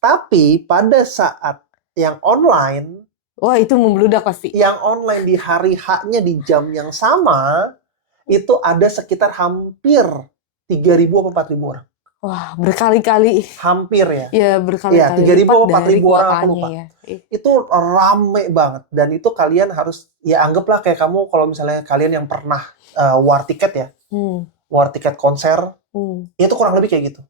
Tapi pada saat yang online, wah, itu membludak pasti. Yang online di hari H-nya di jam yang sama itu ada sekitar hampir 3.000 atau 4.000 orang. Wah, berkali-kali. Hampir ya. Iya, berkali-kali. 3.000 atau 4.000 orang aku lupa. Ya. Itu rame banget. Dan itu kalian harus, ya anggaplah kayak kamu kalau misalnya kalian yang pernah war tiket ya. War tiket konser. Itu kurang lebih kayak gitu.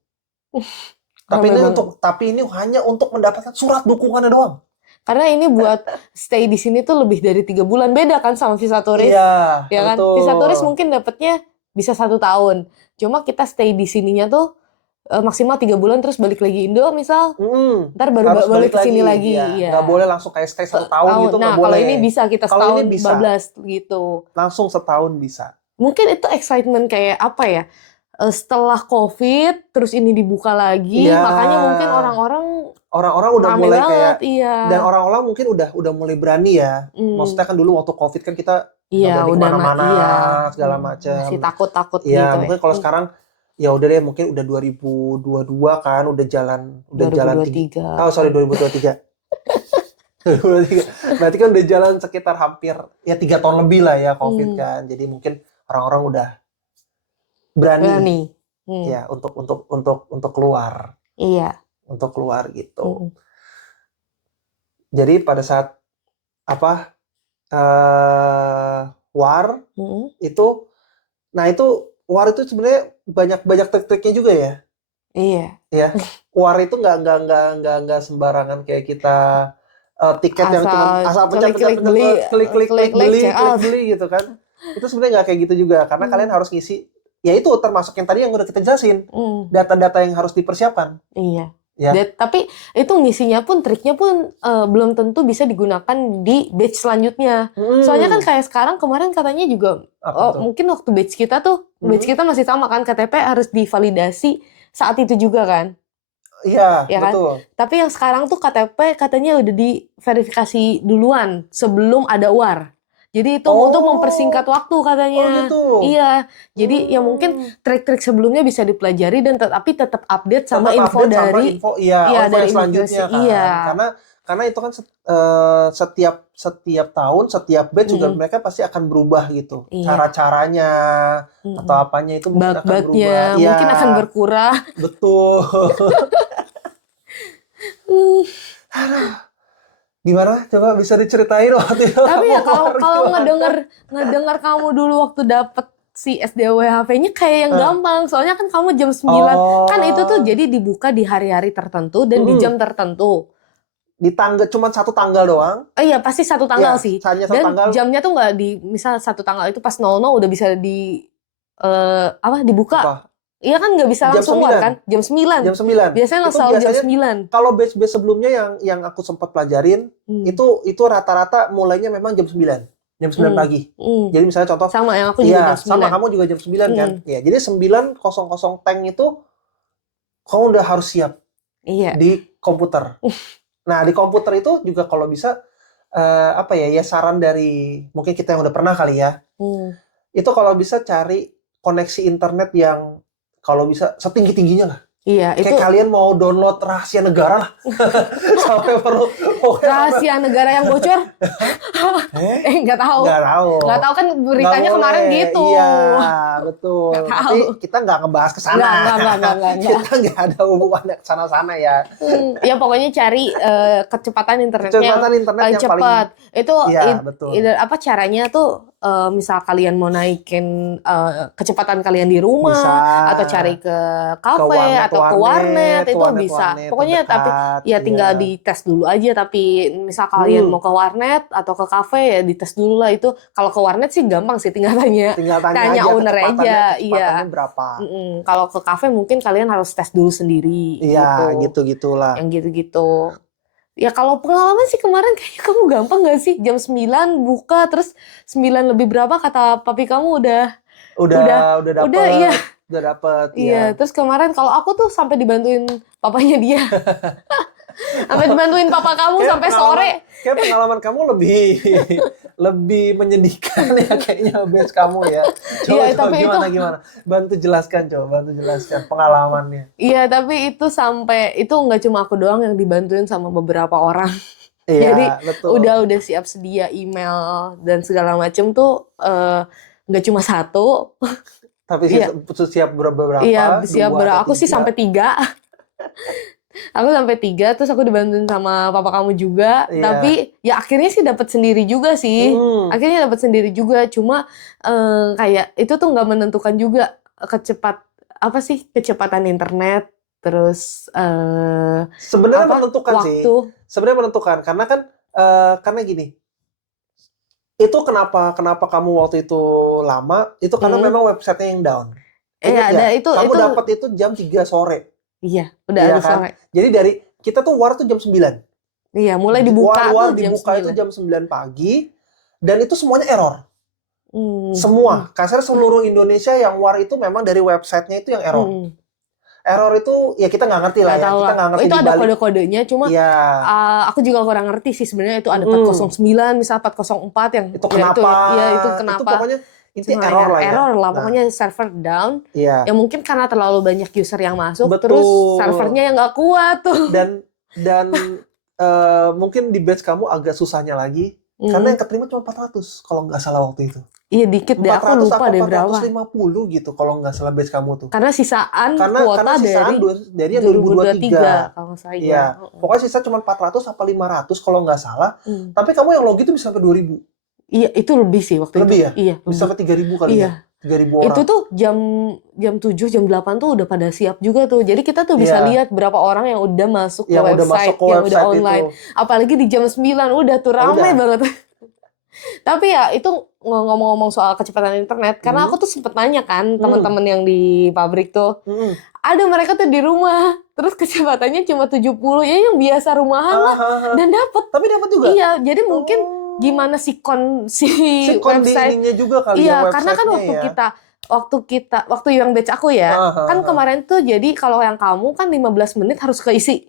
Tapi ini hanya untuk mendapatkan surat dukungannya doang. Karena ini buat stay di sini tuh lebih dari 3 bulan. Beda kan sama visa turis. Iya, ya kan? betul. Visa turis mungkin dapatnya bisa 1 tahun. Cuma kita stay di sininya tuh maksimal 3 bulan terus balik lagi Indo misal. Ntar baru balik ke sini lagi. Ya. Nggak boleh langsung kayak stay 1 tahun gitu. Nah, kalau ini bisa kita setahun bablas gitu. Langsung setahun bisa. Mungkin itu excitement kayak apa ya? Setelah COVID terus ini dibuka lagi, makanya mungkin orang-orang orang-orang udah Rame mulai banget, kayak, iya. dan orang-orang mungkin udah mulai berani ya. Hmm. Maksudnya kan dulu waktu COVID kan kita nggak Iya, berani udah kemana-mana iya. segala Masih macam. takut-takut Ya gitu mungkin ya. kalau sekarang ya udah deh, mungkin udah 2022 kan, udah jalan 2023. Oh sorry 2023. 2023. Berarti kan udah jalan sekitar hampir ya 3 tahun lebih lah ya COVID kan. Jadi mungkin orang-orang udah berani Berani. ya untuk keluar, Iya. untuk keluar gitu. Jadi pada saat apa war itu, nah itu war itu sebenarnya banyak trik-triknya juga ya. Iya. Ya, war itu nggak sembarangan kayak kita tiket yang cuma asal pencet-pencet klik beli gitu kan. Itu sebenarnya nggak kayak gitu juga, karena kalian harus ngisi. Ya itu termasuk yang tadi yang udah kita jelasin, data-data yang harus dipersiapkan. Iya. Ya. Tapi itu ngisinya pun, triknya pun belum tentu bisa digunakan di batch selanjutnya. Soalnya kan kayak sekarang, kemarin katanya juga mungkin waktu batch kita tuh, batch kita masih sama kan, KTP harus divalidasi saat itu juga kan. Iya, ya betul. Kan? Tapi yang sekarang tuh KTP katanya udah diverifikasi duluan sebelum ada war. Jadi itu untuk mempersingkat waktu katanya. Oh gitu. Iya. Jadi ya mungkin trik-trik sebelumnya bisa dipelajari dan tapi tetap update sama info dari info yang dari selanjutnya kan. Iya. Karena itu kan setiap tahun, setiap batch juga mereka pasti akan berubah gitu. Iya. Cara-caranya atau apanya itu mungkin akan berubah. Mungkin akan berkurang. Betul. Gimana? Coba bisa diceritain waktu itu. Tapi ya kalau ngedenger kamu dulu waktu dapet si SDWHV-nya kayak yang gampang. Soalnya kan kamu jam 9. Kan itu tuh jadi dibuka di hari-hari tertentu dan di jam tertentu. Di tanggal, cuma satu tanggal doang. Iya, pasti satu tanggal sih. Hanya satu dan tanggal. Jamnya tuh nggak misal satu tanggal itu pas 00 udah bisa dibuka. Apa? Iya kan nggak bisa langsung kan? Jam 9. Jam 9. Biasanya selalu jam 9. Kalau batch-batch sebelumnya yang aku sempat pelajarin, itu rata-rata mulainya memang jam 9. Jam 9 pagi. Jadi misalnya contoh. Sama yang aku juga jam 9. Sama kamu juga jam 9 kan? Ya, jadi 9.00 tank itu kamu udah harus siap. Iya. Di komputer. Nah, di komputer itu juga kalau bisa ya saran dari mungkin kita yang udah pernah kali ya. Itu kalau bisa cari koneksi internet yang kalau bisa setinggi-tingginya lah. Iya, kayak kalian mau download rahasia negara lah. Sampai perlu rahasia negara yang bocor? Nggak tahu. Nggak tahu kan beritanya kemarin gitu. Iya, betul. Tapi kita nggak ngebahas ke sana. Nggak. Kita nggak ada hubungannya ke sana-sana ya. Ya pokoknya cari kecepatan internetnya yang paling cepat. Itu apa caranya tuh? Misal kalian mau naikin kecepatan kalian di rumah, atau cari ke kafe atau ke warnet itu bisa. Pokoknya tapi ya tinggal dites dulu aja. Tapi misal kalian mau ke warnet atau ke kafe ya dites dulu lah itu. Kalau ke warnet sih gampang sih, tinggal tanya owner aja. Iya. Berapa? Kalau ke kafe mungkin kalian harus tes dulu sendiri. Iya, gitu-gitulah. Yang gitu-gitu. Ya kalau pengalaman sih kemarin kayaknya kamu gampang gak sih? Jam 9 buka, terus 9 lebih berapa kata papi kamu udah dapet. Iya. Udah dapet. Iya, terus kemarin kalau aku tuh sampai dibantuin papanya dia. Sampai dibantuin papa kamu sampai sore. Kayak pengalaman kamu lebih menyedihkan ya kayaknya batch kamu ya. Coba gimana? Bantu jelaskan pengalamannya. Iya, tapi itu nggak cuma aku doang yang dibantuin sama beberapa orang. Iya, jadi betul. udah siap sedia email dan segala macem tuh nggak cuma satu. Tapi siap berapa? Iya, siap berapa? Aku sih sampai 3. Aku sampai 3, terus aku dibantuin sama papa kamu juga. Iya. Tapi ya akhirnya sih dapat sendiri juga sih. Cuma kayak itu tuh nggak menentukan juga kecepatan internet. Terus sebenarnya menentukan waktu. sih. Sebenarnya menentukan karena kan karena gini. Itu kenapa kamu waktu itu lama? Itu karena memang websitenya yang down. Iya, kamu dapat itu jam 3 sore. Iya, udah ada kan? sore. Jadi dari kita tuh war tuh jam 9. Iya, mulai dibuka war tuh jam 9. Dibuka itu jam 9 pagi dan itu semuanya error. Semua. Kasar seluruh Indonesia yang war itu memang dari websitenya itu yang error. error itu ya kita nggak ngerti lah Nggak ya. tahu Kita lah. nggak ngerti Itu di ada balik. kode-kodenya, cuma Iya. aku juga kurang ngerti sih sebenarnya itu ada Mm-mm. 409, misal 404 yang Itu ya kenapa? itu Itu kenapa. pokoknya inti Cuma error lah ya. error lah, Nah, pokoknya server down. iya. Ya mungkin karena terlalu banyak user yang masuk, Betul. terus servernya yang nggak kuat tuh. Dan mungkin di batch kamu agak susahnya lagi karena yang keterima cuma 400 kalau nggak salah waktu itu. Iya dikit deh, aku 400 lupa apa deh berapa. 450 gitu kalau nggak salah batch kamu tuh. Karena sisaan kuota Karena sisaan dari yang 2023 kalau nggak salah. Iya. Pokoknya sisa cuma 400 apa 500 kalau nggak salah. Tapi kamu yang login itu bisa sampai 2000. Iya, itu lebih sih waktu Lebih itu. ya? Iya, Bisa sampai 3000 kali iya. ya. 3000 orang. Itu tuh jam 7, jam 8 tuh udah pada siap juga tuh. Jadi kita tuh bisa Iya. lihat berapa orang yang udah masuk yang ke udah website, masuk ke yang udah website online. itu. Apalagi di jam 9 udah tuh ramai banget. Tapi ya itu ngomong-ngomong soal kecepatan internet, karena aku tuh sempet nanya kan teman-teman yang di pabrik tuh, ada mereka tuh di rumah, terus kecepatannya cuma 70, ya yang biasa rumahan lah, dan dapet. Tapi dapat juga. Iya, jadi mungkin gimana si website juga kali iya, ya karena kan waktu yang batch aku ya, kan kemarin tuh jadi kalau yang kamu kan 15 menit harus keisi.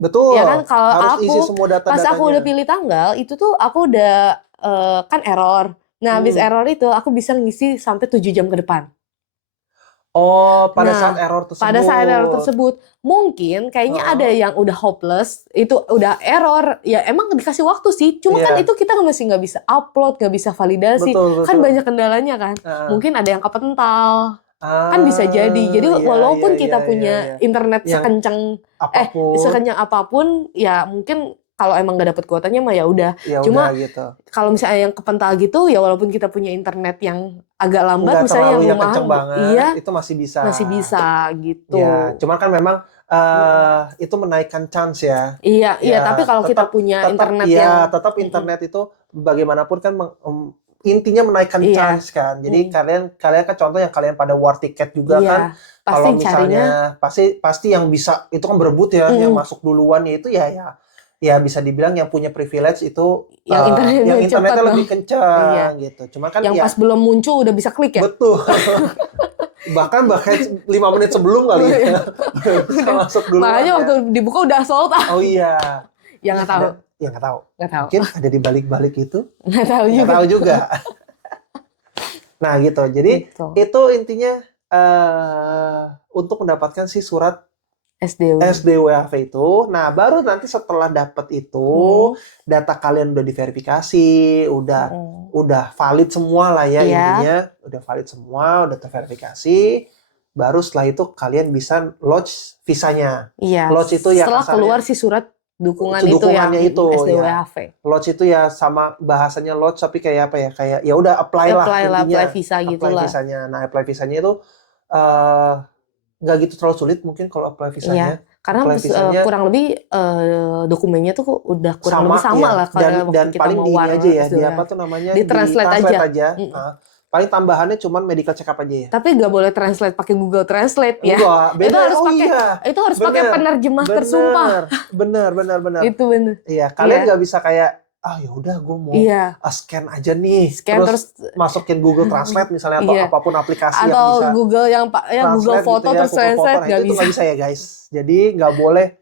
Betul. Ya kan kalau harus isi aku semua pas aku udah pilih tanggal itu tuh aku udah kan error. Nah, habis error itu aku bisa ngisi sampai 7 jam ke depan. Oh, pada Nah, saat error tersebut. Pada saat error tersebut, mungkin kayaknya ada yang udah hopeless, itu udah error, ya emang dikasih waktu sih, cuma kan itu kita masih nggak bisa upload, nggak bisa validasi, Betul. kan banyak kendalanya kan, mungkin ada yang kepental, kan bisa jadi, jadi walaupun kita punya internet sekencang apapun, ya mungkin kalau emang nggak dapet kuotanya mah ya udah. Cuma gitu. kalau misalnya yang kepental gitu, ya walaupun kita punya internet yang agak lambat, misalnya yang rumahan, iya, itu masih bisa. Masih bisa gitu. Ya, cuma kan memang itu menaikkan chance ya. Iya. Tapi kalau kita punya internet yang tetap internet itu bagaimanapun kan intinya menaikkan chance kan. Jadi kalian kan contoh yang kalian pada war ticket juga kan. Kalau misalnya pasti yang bisa itu kan berebut ya, yang masuk duluan itu ya bisa dibilang yang punya privilege itu yang internetnya lebih kencang gitu. Cuma kan yang pas belum muncul udah bisa klik ya. Betul. bahkan 5 menit sebelum kali ya. Bisa masuk duluan. Makanya waktu dibuka udah sold out. Oh iya. Yang nggak tahu. Nggak tahu. Mungkin ada di balik-balik itu. Nggak tahu juga. Nah gitu. Jadi itu intinya untuk mendapatkan si surat SDWAV itu. Nah, baru nanti setelah dapat itu, data kalian udah diverifikasi, udah valid semua lah ya intinya, udah valid semua, udah terverifikasi. Baru setelah itu kalian bisa lodge visanya. Iya. Lodge itu ya setelah keluar si surat dukungannya itu SDWAV. Ya. Lodge itu ya sama bahasanya lodge tapi kayak apa ya? Kayak ya udah apply lah intinya. Apply visa gitu apply lah. Visanya. Nah, apply visanya itu nggak gitu terlalu sulit mungkin kalau apply visanya. Iya, karena kurang lebih dokumennya tuh udah kurang lebih sama lah kalau dan kita paling mau di ini aja ya, di apa tuh namanya? Di translate aja. Paling tambahannya cuman medical check up aja ya. Tapi nggak boleh translate pakai Google Translate ya. Enggak, itu harus pakai penerjemah tersumpah. Bener. Itu bener. Iya, kalian nggak bisa kayak ya udah gue mau scan aja nih, terus masukin Google Translate misalnya atau apapun aplikasi atau yang bisa Google Google Foto gitu terus Translate nggak bisa. Itu nggak bisa ya guys. Jadi nggak boleh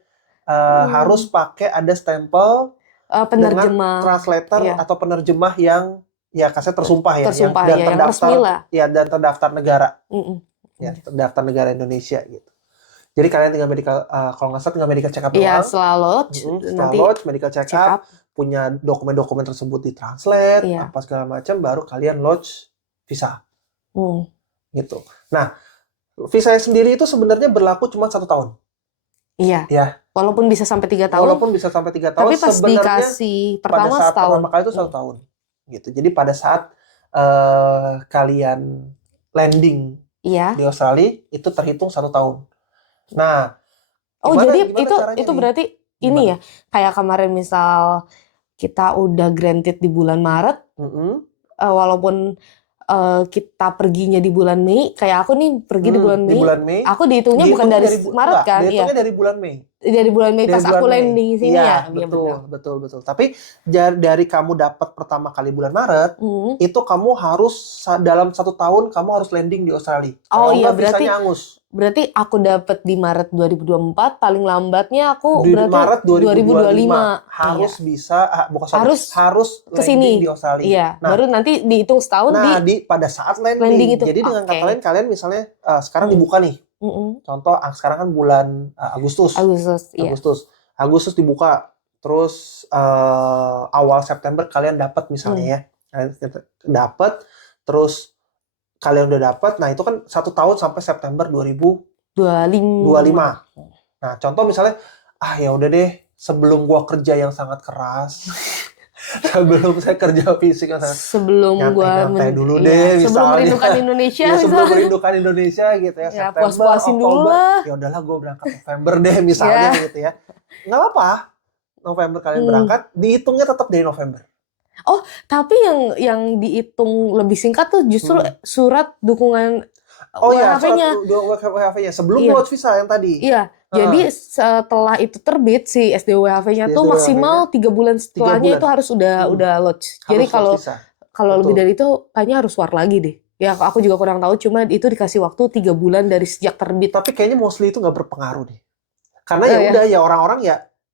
harus pakai ada stempel penerjemah, translator atau penerjemah yang kasih tersumpah ya, yang terdaftar resmi lah. Ya dan terdaftar negara, ya terdaftar negara Indonesia gitu. Jadi kalian tinggal kalau nggak salah tinggal medical check up doang. Iya, setelah lodge, medical check up, punya dokumen-dokumen tersebut ditranslate, apa segala macam, baru kalian lodge visa. Gitu. Nah, visa sendiri itu sebenarnya berlaku cuma 1 tahun. Iya. Ya. Walaupun bisa sampai 3 tahun. Tapi pas dikasih pertama pada saat setahun. Pertama kali itu 1 tahun. Gitu. Jadi pada saat kalian landing di Australia itu terhitung 1 tahun. Nah, jadi itu berarti ini ya, kayak kemarin misal kita udah granted di bulan Maret, walaupun kita perginya di bulan Mei, kayak aku nih pergi di bulan Mei, aku dihitungnya bukan dari Maret kan? Dihitungnya dari bulan Mei. Dari bulan Mei Dari pas bulan aku Mei. landing sini Iya, ya? Iya benar. betul. Tapi dari kamu dapat pertama kali bulan Maret, Hmm. itu kamu harus dalam 1 tahun kamu harus landing di Australia. Oh Kalau iya, enggak visanya angus. berarti aku dapat di Maret 2024, paling lambatnya aku Di berarti Maret 2025 2025. harus Iya. bisa, bukan sorry, Harus harus ke sini. landing di Australia. Iya, baru nanti dihitung setahun di pada saat landing landing. itu. Jadi dengan kata Oke. lain kalian misalnya sekarang Hmm. dibuka nih. Mm-mm. Contoh sekarang kan bulan Agustus. Iya. Agustus dibuka. Terus awal September kalian dapat misalnya ya. Kalian dapat, terus kalian udah dapat. Nah, itu kan 1 tahun sampai September 2025. Nah, contoh misalnya ya udah deh, sebelum gua kerja yang sangat keras, sebelum saya kerja fisik yang sangat Sebelum gua nyantai dulu iya, deh, sebelum misalnya. merindukan Indonesia, Ya, sebelum misalnya. merindukan Indonesia gitu ya, Ya, September, puas-puasin dulu Oktober, lah. ya udahlah gue berangkat November deh misalnya Ya. gitu ya. Nggak apa-apa, November kalian Hmm. berangkat, dihitungnya tetap dari November. Oh, tapi yang dihitung lebih singkat tuh justru surat dukungan Oh iya, WHV-nya. surat WHV-nya sebelum Iya. load visa yang tadi. Iya, jadi setelah itu terbit si SDWHV-nya tuh SDWHV-nya maksimal 3 bulan setelahnya bulan. itu harus udah lodge. Harus Jadi load kalau visa. lebih Betul. dari itu kayaknya harus war lagi deh. Ya aku juga kurang tahu, cuma itu dikasih waktu 3 bulan dari sejak terbit. Tapi kayaknya mostly itu nggak berpengaruh deh. Karena Oh, ya ya. udah ya orang-orang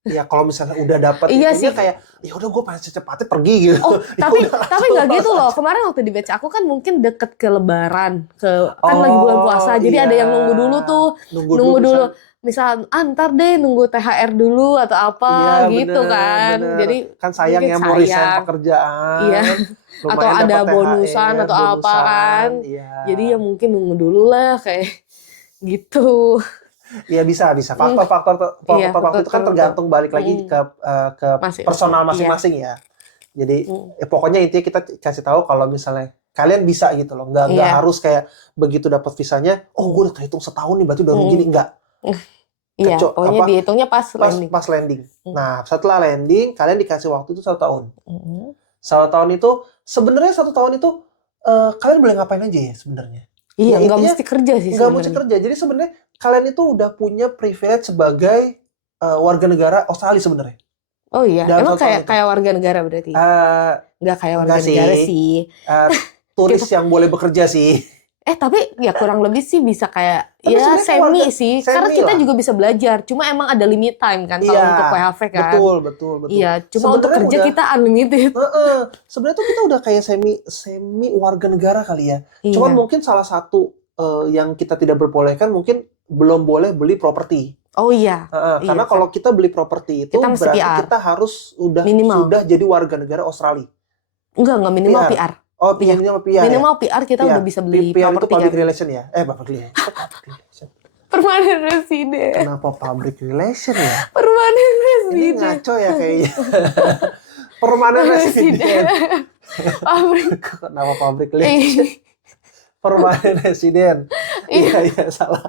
ya kalau misalnya udah dapat Iya itunya sih. kayak ya udah gue pengen secepatnya pergi gitu. Oh, Ya tapi udah, nggak langsung gitu pas loh. aja. Kemarin waktu di batch aku kan mungkin deket ke Lebaran, kan lagi bulan puasa. Jadi iya. ada yang nunggu dulu tuh, nunggu dulu. Misal ntar deh nunggu THR dulu atau apa Iya, gitu kan. bener. Jadi Kan sayang mungkin ya mau resign sayang. pekerjaan. Iya. Atau Lumayan ada dapat bonusan THR, atau apa kan. Iya. Jadi ya mungkin nunggu dulu lah kayak gitu. Iya bisa. Faktor-faktor Iya, waktu itu kan tergantung balik lagi ke personal masing-masing ya. Jadi pokoknya intinya kita kasih tahu kalau misalnya kalian bisa gitu loh, nggak harus kayak begitu dapat visanya, gue udah terhitung setahun nih, berarti udah begini, nggak. Iya, pokoknya dihitungnya pas landing. Pas landing. Nah, setelah landing, kalian dikasih waktu itu 1 tahun. 1 tahun itu, sebenarnya 1 tahun itu, kalian boleh ngapain aja ya sebenarnya. Iya, Ya, nggak mesti kerja sih nggak sebenarnya. mesti kerja. Jadi sebenarnya kalian itu udah punya privilege sebagai warga negara Australia sebenarnya. Oh iya, Dalam emang kayak warga negara berarti? Nggak kayak warga Nggak negara sih. Turis yang boleh bekerja sih. Tapi ya kurang lebih sih bisa kayak Tapi ya sebenarnya semi sih. semi Karena kita lah. juga bisa belajar. Cuma emang ada limit time kan kalau untuk WHV kan. Betul. Iya, cuma untuk kerja kita unlimited. Sebenarnya tuh kita udah kayak semi warga negara kali ya. Iya. Cuman mungkin salah satu yang kita tidak berbolehkan mungkin belum boleh beli properti. Oh iya. Karena kalau kita beli properti itu kita berarti PR. kita harus Minimal. sudah jadi warga negara Australia. Enggak minimal PR. Oh, minimal PR. Minimal PR kita udah bisa beli PR itu properti public kan. relation ya? Public relation. Permanent resident. Kenapa public relation ya? Permanent resident. Ini ngaco ya kayaknya. Permanent resident. Kenapa public relation? Permanent resident. Iya, salah.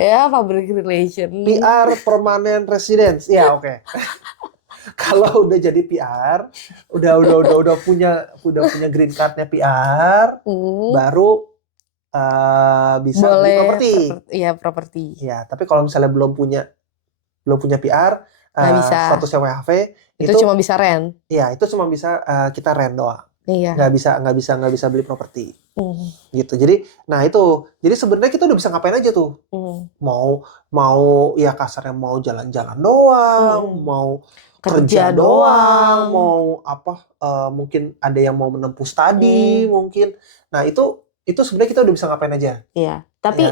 Ya, public relation. PR permanent residence. Ya, oke. Kalau udah jadi PR, udah punya green card-nya PR, baru bisa beli properti. Iya, properti. Ya, tapi kalau misalnya belum punya PR, statusnya WHV, itu cuma bisa rent. Iya, itu cuma bisa kita rent doang. Iya. Nggak bisa beli properti. Gitu. Jadi sebenarnya kita udah bisa ngapain aja tuh. Mau ya kasarnya mau jalan-jalan doang, mau kerja doang, mau mungkin ada yang mau menempuh studi mungkin. Nah, itu sebenarnya kita udah bisa ngapain aja. Iya. Tapi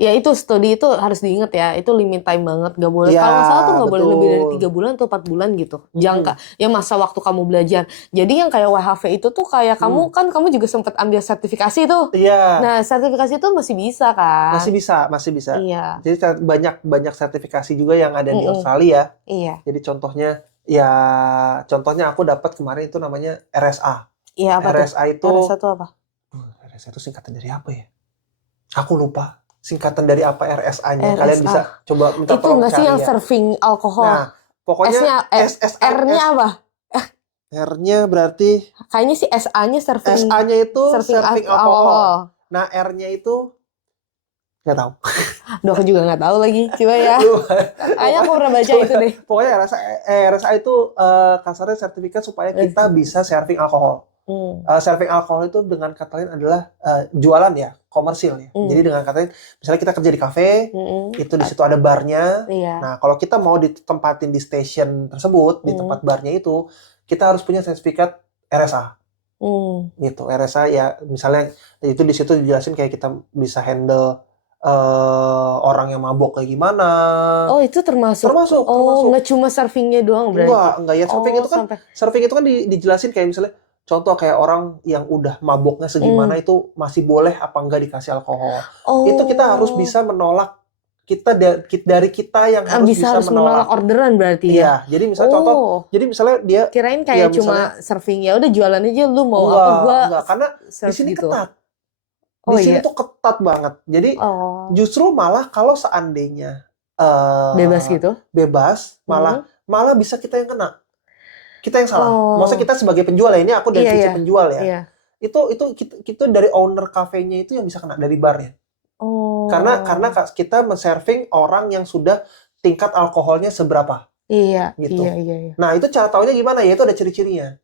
ya itu studi itu harus diingat ya, itu limit time banget, nggak boleh. Kalau nggak salah tuh nggak boleh lebih dari 3 bulan atau 4 bulan gitu. Jangka ya masa waktu kamu belajar. Jadi yang kayak WHV itu tuh kayak kamu juga sempat ambil sertifikasi tuh. Iya. Nah, sertifikasi itu masih bisa kan? Masih bisa. Iya. Jadi banyak sertifikasi juga yang ada di Australia. Iya. Jadi contohnya aku dapat kemarin itu namanya RSA. Iya, apa RSA tuh? itu RSA itu apa? RSA itu singkatan dari apa ya? Aku lupa singkatan dari apa RSA-nya. Kalian bisa coba minta tolong cari. Itu nggak sih yang serving alkohol? Nah, pokoknya R-nya apa? R-nya berarti kayaknya sih SA-nya serving. SA-nya itu serving alkohol. Nah, R-nya itu Nggak tahu. Duh, aku juga nggak tahu lagi. Coba ya. Lu- Kayaknya aku pernah baca itu deh. Pokoknya RSA itu kasarnya sertifikat supaya kita bisa serving alkohol. Serving alkohol itu dengan kata lain adalah jualan ya, komersil ya. Jadi dengan kata lain, misalnya kita kerja di kafe, itu di situ ada barnya. Iya. Nah, kalau kita mau ditempatin di station tersebut, di tempat barnya itu, kita harus punya sertifikat RSA. Gitu. RSA ya, misalnya itu di situ dijelasin kayak kita bisa handle orang yang mabok kayak gimana. Oh, itu termasuk. Termasuk. Nggak cuma servingnya doang berarti. Enggak ya. Serving itu kan dijelasin kayak misalnya contoh kayak orang yang udah maboknya segimana itu masih boleh apa enggak dikasih alkohol. Itu kita harus bisa menolak, dari kita yang harus menolak orderan berarti ya. Iya, jadi misalnya contoh, jadi misalnya dia kirain kayak cuma serving ya udah jualan aja lu mau apa gua. Enggak, karena di sini gitu. ketat. Di sini tuh ketat banget. Jadi justru malah kalau seandainya bebas gitu. Bebas, malah bisa kita yang kena. Kita yang salah. Maksudnya kita sebagai penjual ya, ini aku dari sisi penjual ya. Iya. Itu dari owner kafenya itu yang bisa kena, dari barnya. Karena kita men-serving orang yang sudah tingkat alkoholnya seberapa. Iya, gitu. Iya. Nah, itu cara taunya gimana ya? Itu ada ciri-cirinya.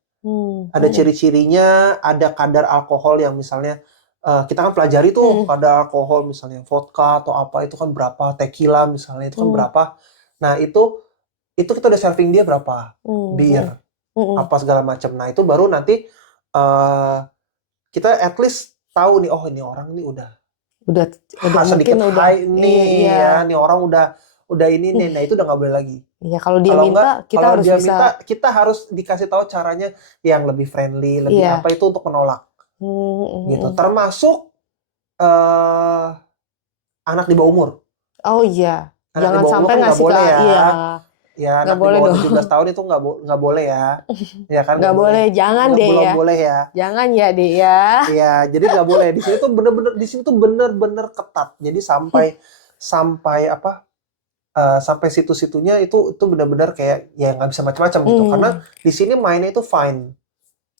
Ada ciri-cirinya, ada kadar alkohol yang misalnya kita kan pelajari tuh kadar alkohol misalnya vodka atau apa itu kan berapa, tequila misalnya itu kan berapa. Nah, itu kita udah serving dia berapa, bir, apa segala macam. Nah, itu baru nanti kita at least tahu nih, oh ini orang nih udah sedikit high nih ya, nih orang udah ini nih. Nah, itu udah nggak boleh lagi. Iya, kalau dia minta kita harus bisa. Kita harus dikasih tahu caranya yang lebih friendly, lebih apa itu untuk menolak. Gitu. Termasuk anak di bawah umur. Oh iya. Jangan sampai ngasih boleh ya. Iya. Ya, anak di bawah 17 tahun itu nggak boleh ya. Ya kan? Nggak boleh, jangan deh ya. Belum boleh ya. Jangan ya, Dek ya. Iya, jadi nggak boleh. Di sini tuh bener-bener ketat. Jadi sampai situ-situnya itu benar-benar kayak ya nggak bisa macam-macam gitu. Karena di sini mainnya itu fine.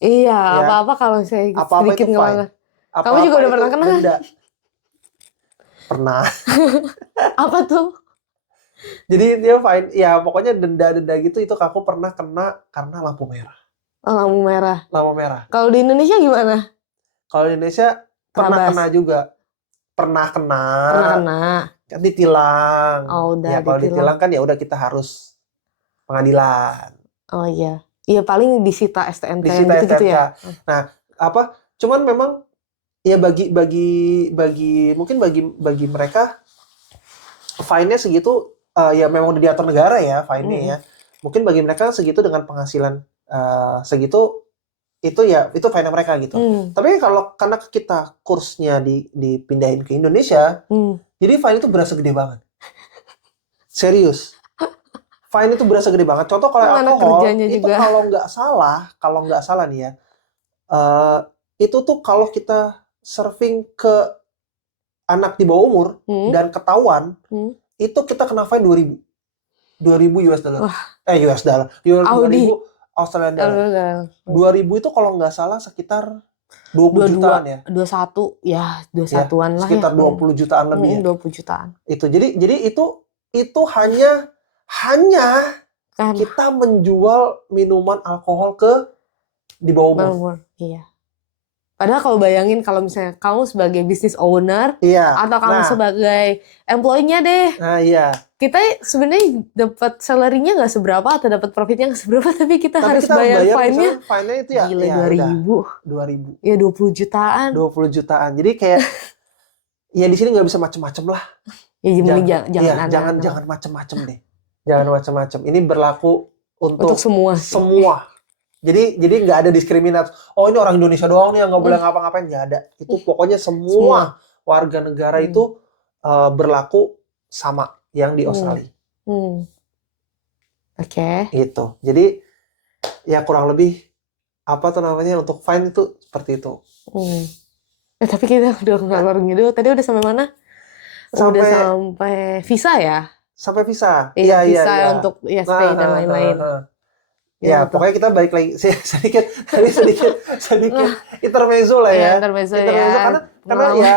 Iya, apa-apa kalau saya sedikit ngelanggar. Kamu juga udah pernah kena? Denda. Pernah. Apa tuh? Jadi dia fine. Ya pokoknya denda gitu itu aku pernah kena karena lampu merah. Lampu merah. Lampu merah. Kalau di Indonesia gimana? Kalau di Indonesia pernah kena juga. Pernah kena. Kan ditilang. Oh, udah ya kalau ditilang kan ya udah kita harus pengadilan. Oh iya. Iya paling disita STNK gitu ya. Nah, cuman memang ya bagi mungkin bagi mereka fine-nya segitu ya memang udah diatur negara ya fine-nya ya. Mungkin bagi mereka segitu dengan penghasilan segitu itu fine mereka gitu. Tapi karena kita kursnya dipindahin ke Indonesia, jadi fine itu berasa gede banget. Serius. Fine itu berasa gede banget. Contoh kalau alkohol itu juga. kalau nggak salah nih ya, itu tuh kalau kita serving ke anak di bawah umur dan ketahuan, itu kita kena fine 2.000 US dollar. US dollar. 2.000 Australian dollar. 2.000 itu kalau nggak salah sekitar 20 jutaan ya. 21 ya, 21-an lah ya. Sekitar 20 jutaan lebih. 20 jutaan. Itu jadi itu hanya kita menjual minuman alkohol di bawah umur. Iya. Padahal kalau bayangin kalau misalnya kamu sebagai business owner atau kamu sebagai employee-nya deh. Nah, iya. Kita sebenarnya dapat salary-nya nggak seberapa atau dapat profit-nya nggak seberapa, tapi kita harus bayar fine-nya. Fine-nya itu ya. Gila, 2.000. Ya 20 jutaan. 20 jutaan. Jadi kayak ya di sini nggak bisa macem-macem lah. Ya jangan macem-macem deh. Jangan macem-macem. Ini berlaku untuk semua. Jadi nggak ada diskriminasi. Oh ini orang Indonesia doang nih yang nggak boleh ngapa-ngapain, nggak ada. Itu pokoknya semua warga negara itu berlaku sama yang di Australia. Oke. Gitu. Jadi ya kurang lebih apa tuh namanya untuk fine itu seperti itu. Tapi kita udah ngalor ngidul. Tadi udah sampai mana? Udah sampai visa ya? Sampai visa. Iya. Visa untuk stay dan lain-lain. Ya, pokoknya kita balik lagi sedikit intermezzo lah ya. Intermezzo ya. Karena ya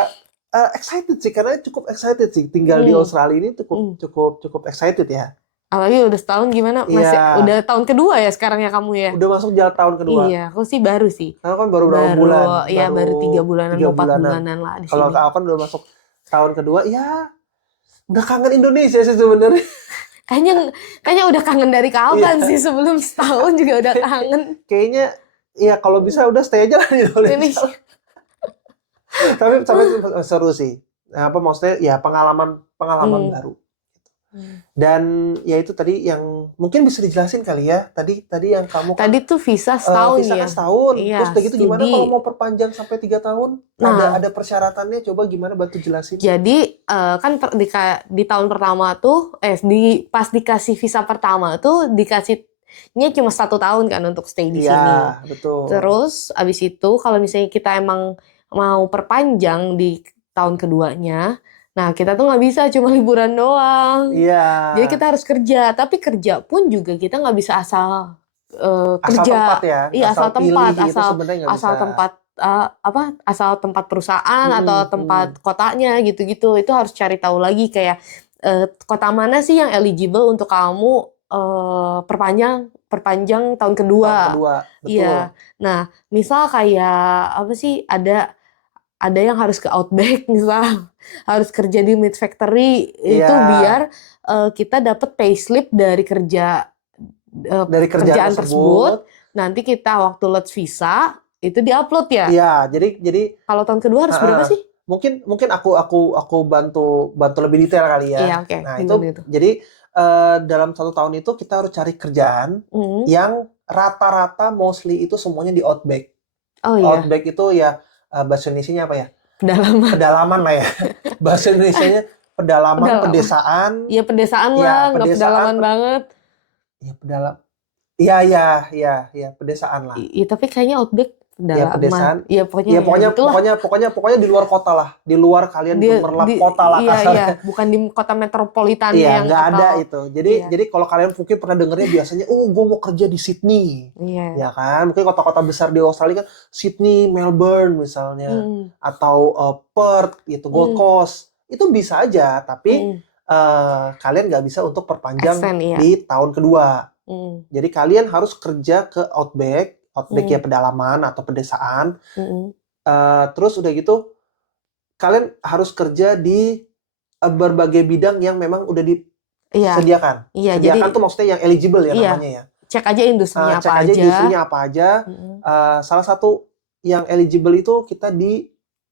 excited sih, karena cukup excited sih. Tinggal di Hmm. Australia ini Hmm. cukup excited ya. Apalagi udah setahun gimana? Masih Iya, udah tahun kedua ya sekarang ya kamu ya? udah masuk jalan tahun kedua. Iya, aku sih baru sih. Karena kan baru berapa bulan? Iya baru 3 bulanan, 3 mau 4 bulanan. bulanan lah di Kalau sini. aku kan udah masuk tahun kedua, ya udah kangen Indonesia sih sebenarnya. Kayaknya udah kangen dari kapan Iya. sih? Sebelum setahun juga udah kangen Kayaknya ya kalau bisa udah stay aja lah di Indonesia. Indonesia. Tapi seru sih. Apa maksudnya ya pengalaman baru. Dan ya itu tadi yang mungkin bisa dijelasin kali ya. Tadi yang kamu kan Tadi tuh visa setahun visa ya. kan setahun. Iya, Terus udah gitu gimana studi. kalau mau perpanjang sampai 3 tahun? Nah. Ada persyaratannya, coba gimana bantu jelasin. Jadi kan di tahun pertama tuh, pas dikasih visa pertama tuh dikasihnya cuma 1 tahun kan untuk stay di sini. Iya, betul. Terus abis itu kalau misalnya kita emang mau perpanjang di tahun keduanya, nah kita tuh nggak bisa cuma liburan doang. Iya. Jadi kita harus kerja, tapi kerja pun juga kita nggak bisa asal kerja. Asal tempat ya. Iya, asal tempat, pilih itu sebenarnya nggak asal bisa. tempat asal tempat perusahaan atau tempat kotanya gitu-gitu. Itu harus cari tahu lagi kayak kota mana sih yang eligible untuk kamu perpanjang tahun kedua. Tahun kedua, betul. Iya. Nah, misal kayak apa sih, ada yang harus ke Outback misal, harus kerja di Meat Factory, itu Iya. biar kita dapat payslip dari kerjaan tersebut. Nanti kita waktu load visa itu diupload ya. Iya, jadi Kalau tahun kedua harus berapa sih? mungkin aku bantu lebih detail kali ya. Iya, oke. Nah, Gimana itu jadi dalam 1 tahun itu kita harus cari kerjaan yang rata-rata mostly itu semuanya di Outback. Oh iya, Outback itu ya bahasa Indonesianya apa ya? pedalaman. Pedalaman lah ya. Bahasa Indonesianya pedalaman, pedesaan. Iya, pedesaan Iya, lah, nggak pedesaan. pedalaman banget. Iya, Iya, pedesaan lah. Iya, tapi kayaknya Outback Ya, pedesaan. Iya, pokoknya Ya, gitulah. pokoknya di luar kota lah. Di luar kalian gemerlap kota lah Iya, kasarnya. iya, bukan di kota metropolitan Iya, yang nggak ada atau itu. iya. Jadi kalau kalian mungkin pernah dengernya biasanya, gue mau kerja di Sydney. Iya. Ya kan? Mungkin kota-kota besar di Australia kan Sydney, Melbourne misalnya. Atau Perth, gitu, Gold Coast. Itu bisa aja, tapi kalian nggak bisa untuk perpanjang Extend, iya. di tahun kedua. Jadi kalian harus kerja ke Outback ya pedalaman atau pedesaan. Terus udah gitu kalian harus kerja di berbagai bidang yang memang udah disediakan. Iya, Sediakan jadi tuh maksudnya yang eligible ya iya, namanya ya. cek aja industrinya Cek apa aja aja. industrinya apa aja. Salah satu yang eligible itu kita di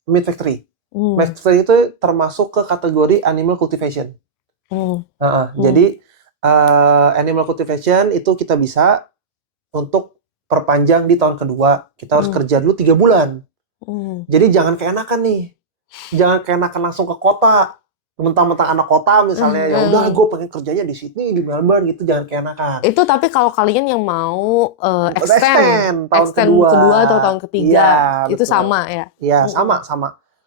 Meat Factory. Meat Factory itu termasuk ke kategori animal cultivation. Jadi animal cultivation itu kita bisa untuk perpanjang di tahun kedua. Kita harus kerja dulu 3 bulan. Jadi jangan keenakan nih. Jangan keenakan langsung ke kota. Mentang-mentang anak kota misalnya, ya udah gue pengen kerjanya di Sydney, di Melbourne gitu, jangan keenakan. Itu tapi kalau kalian yang mau Extend tahun kedua atau tahun ketiga, Iya, itu betul. sama ya? Iya, sama.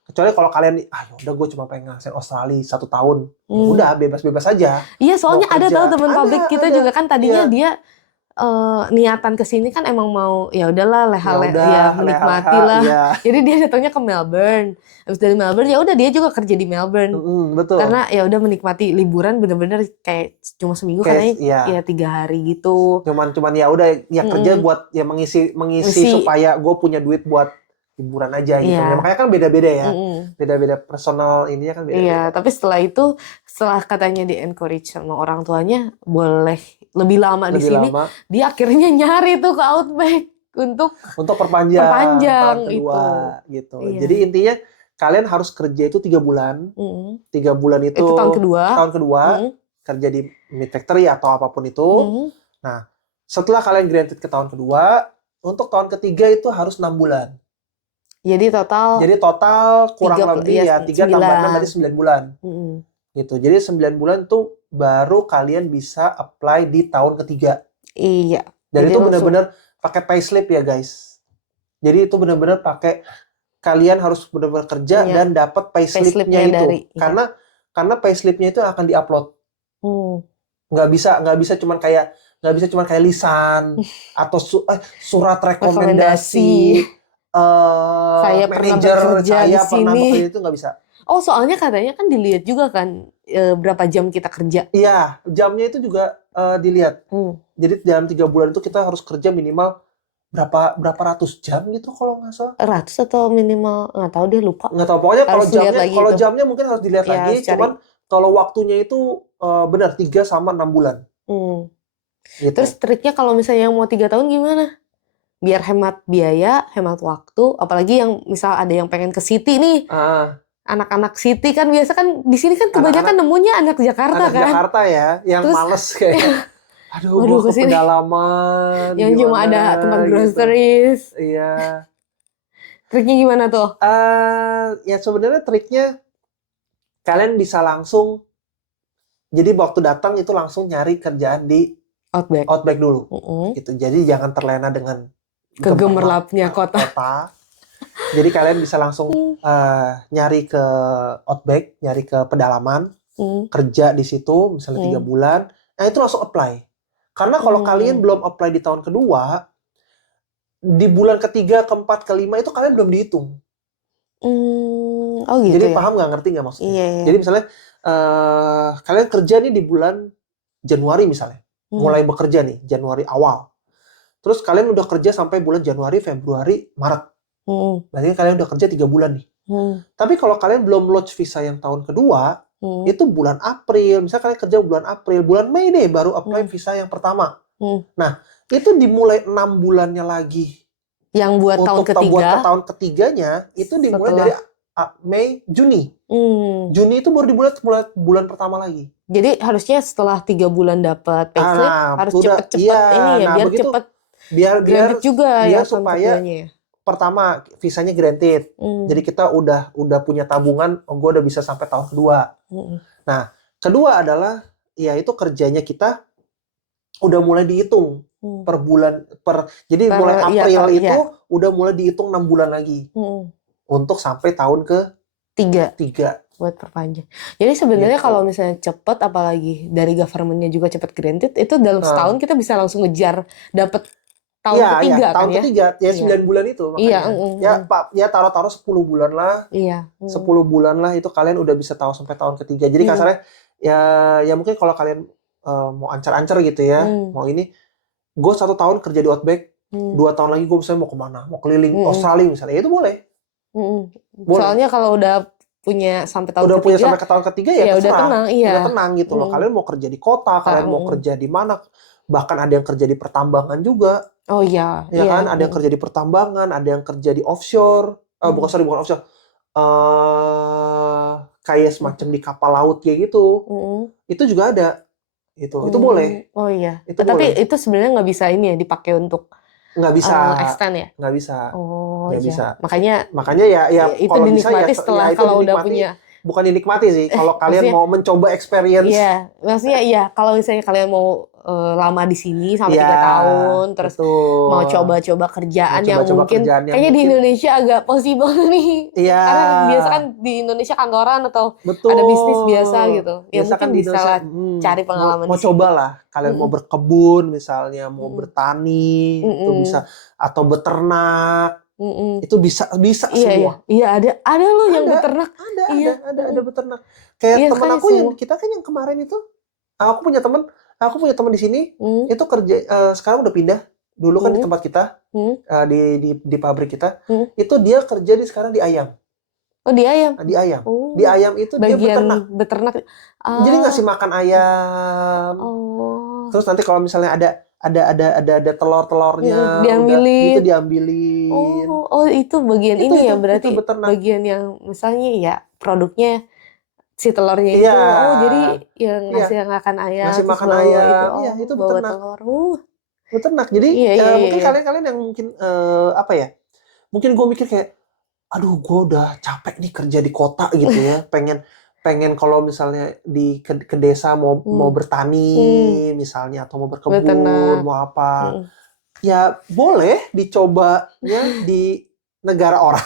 Kecuali kalau kalian, udah gue cuma pengen ngerasain Australia 1 tahun. Udah, bebas-bebas aja. Iya, soalnya Mau ada kerja. tahu teman pabrik kita Ada. juga kan tadinya Iya. dia niatan kesini kan emang mau ya udahlah menikmati leha-leha, lah. iya. Jadi dia datangnya ke Melbourne. Habis dari Melbourne ya udah dia juga kerja di Melbourne. Betul. Karena ya udah menikmati liburan bener-bener kayak cuma seminggu Kayak, karena ya 3 hari gitu. Cuman ya udah ya kerja buat ya mengisi supaya gue punya duit buat liburan aja gitu. Iya. Ya, makanya kan beda-beda ya. Beda-beda personal ininya kan beda-beda. Iya, tapi setelah katanya di encourage sama orang tuanya boleh lebih lama di Lebih sini, lama dia akhirnya nyari tuh ke Outback untuk perpanjang tahun kedua itu. gitu. Iya. Jadi intinya kalian harus kerja itu 3 bulan. 3 bulan itu tahun kedua. Kerja di Meat Factory atau apapun itu. Nah, setelah kalian granted ke tahun kedua, untuk tahun ketiga itu harus 6 bulan. Jadi total kurang lebih ya 3 tambah 6 berarti 9 bulan. Gitu. Jadi 9 bulan tuh baru kalian bisa apply di tahun ketiga. Iya. Dan Jadi itu benar-benar pakai payslip ya guys. Jadi itu benar-benar pakai kalian harus benar-benar kerja dan dapat payslipnya itu. Karena payslipnya itu akan diupload. Nggak bisa cuman kayak lisan atau surat rekomendasi. Saya pernah Manajer bekerja saya di pernah sini. bekerja itu nggak bisa. Oh, soalnya katanya kan dilihat juga kan berapa jam kita kerja. Iya, jamnya itu juga dilihat. Hmm. Jadi dalam 3 bulan itu kita harus kerja minimal berapa ratus jam gitu kalau nggak salah. Ratus atau minimal nggak tahu deh, lupa. Nggak tahu, pokoknya Harus lihat lagi kalau itu. jamnya mungkin harus dilihat Ya, harus lagi. cari. Cuman kalau waktunya itu benar 3 sama 6 bulan gitu. Terus triknya kalau misalnya yang mau 3 tahun gimana? Biar hemat biaya, hemat waktu. Apalagi yang misal ada yang pengen ke City nih. Ah, Anak-anak City kan biasa kan di sini kan kebanyakan nemunya anak Jakarta anak kan. Jakarta ya, yang Terus, males kayak, aduh, waduh, gua ke kesini. pedalaman, Yang cuma gimana ada tempat gitu. groceries. Iya. Triknya gimana tuh? Ya sebenarnya triknya kalian bisa langsung, jadi waktu datang itu langsung nyari kerjaan di Outback dulu. Gitu. Jadi jangan terlena dengan Kegemerlapnya kota. Jadi kalian bisa langsung nyari ke Outback, nyari ke pedalaman, kerja di situ misalnya 3 bulan. Nah itu langsung apply. Karena kalau kalian belum apply di tahun kedua, di bulan ketiga, keempat, kelima itu kalian belum dihitung. Oh gitu. Jadi ya? paham nggak, ngerti nggak maksudnya? Iya. Jadi misalnya kalian kerja nih di bulan Januari misalnya, mulai bekerja nih Januari awal. Terus kalian udah kerja sampai bulan Januari, Februari, Maret. Berarti kalian udah kerja 3 bulan nih. Tapi kalau kalian belum launch visa yang tahun kedua, itu bulan April. Misalnya kalian kerja bulan April, bulan Mei deh baru apply visa yang pertama. Nah, itu dimulai 6 bulannya lagi. Yang buat tahun ketiga. Buat ke tahun ketiganya, itu dimulai dari Mei, Juni. Juni itu baru dimulai bulan pertama lagi. Jadi harusnya setelah 3 bulan dapat payslip harus cepet-cepet ini ya, biar begitu, cepet biar granted juga ya supaya pertama visanya granted. Jadi kita udah punya tabungan, gue udah bisa sampai tahun kedua. Nah, kedua adalah ya itu kerjanya kita udah mulai dihitung per bulan, jadi mulai April itu udah mulai dihitung 6 bulan lagi untuk sampai tahun ketiga buat perpanjang. Jadi sebenarnya kalau misalnya cepet, apalagi dari government-nya juga cepet granted, itu dalam setahun kita bisa langsung ngejar dapet tahun ketiga kan tahun ya? ketiga, ya 9 bulan itu makanya. Ya taruh-taruh 10 bulan lah. 10 bulan lah itu kalian udah bisa tahu sampai tahun ketiga. Jadi kasarnya ya mungkin kalau kalian mau ancar-ancar gitu ya, mau ini, gue 1 tahun kerja di Outback, 2 tahun lagi gue misalnya mau kemana, mau keliling Australia misalnya, ya itu boleh. Soalnya kalau udah punya sampai tahun udah ketiga, punya sampai ke tahun ketiga ya udah tenang, udah tenang gitu loh. Kalian mau kerja di kota, kalian mau kerja di mana, bahkan ada yang kerja di pertambangan juga. Oh iya. Ya kan, ada yang kerja di pertambangan, ada yang kerja di offshore, bukan offshore, kayak semacam di kapal laut kayak gitu. Itu juga ada. Itu boleh. Oh iya. Itu tapi boleh. itu sebenarnya nggak bisa ini ya dipakai untuk nggak bisa extend ya? Nggak bisa. Oh nggak iya. bisa. Makanya ya itu kalau dinikmati bisa setelah itu kalau dinikmati, udah punya. Bukan dinikmati sih, kalau kalian mau mencoba experience. Iya, maksudnya iya, kalau misalnya kalian mau lama di sini sampai 3 tahun, terus mau coba-coba kerjaan yang mungkin kayaknya di Indonesia agak possible nih. Iya. Karena biasa kan di Indonesia kantoran atau ada bisnis biasa gitu. Ya biasa mungkin kan di bisa Indonesia, cari pengalaman mau di sini. coba lah, kalian mau berkebun misalnya, mau bertani, itu bisa, atau beternak. Itu bisa semua. Iya, ada loh yang beternak. Ada beternak. Kayak teman aku kita kan yang kemarin itu, aku punya teman di sini, itu kerja sekarang udah pindah. Dulu kan di tempat kita, di pabrik kita, itu dia kerja sekarang di ayam. Oh, di ayam. Di ayam. Di ayam itu bagian dia beternak. Jadi ngasih makan ayam. Terus nanti kalau misalnya ada telur-telurnya, diambilin. Itu diambilin. Oh itu bagian itu, ini ya berarti itu bagian yang misalnya ya produknya si telurnya itu. Oh jadi yang ngasih makan ayam. Ngasih makan ayam. Itu bawa beternak. telur. Beternak. Jadi mungkin kalian yang mungkin apa ya? Mungkin gue mikir kayak, aduh gue udah capek nih kerja di kota gitu ya. pengen kalau misalnya ke desa mau bertani misalnya, atau mau berkebun, mau apa. Ya boleh dicobanya di negara orang.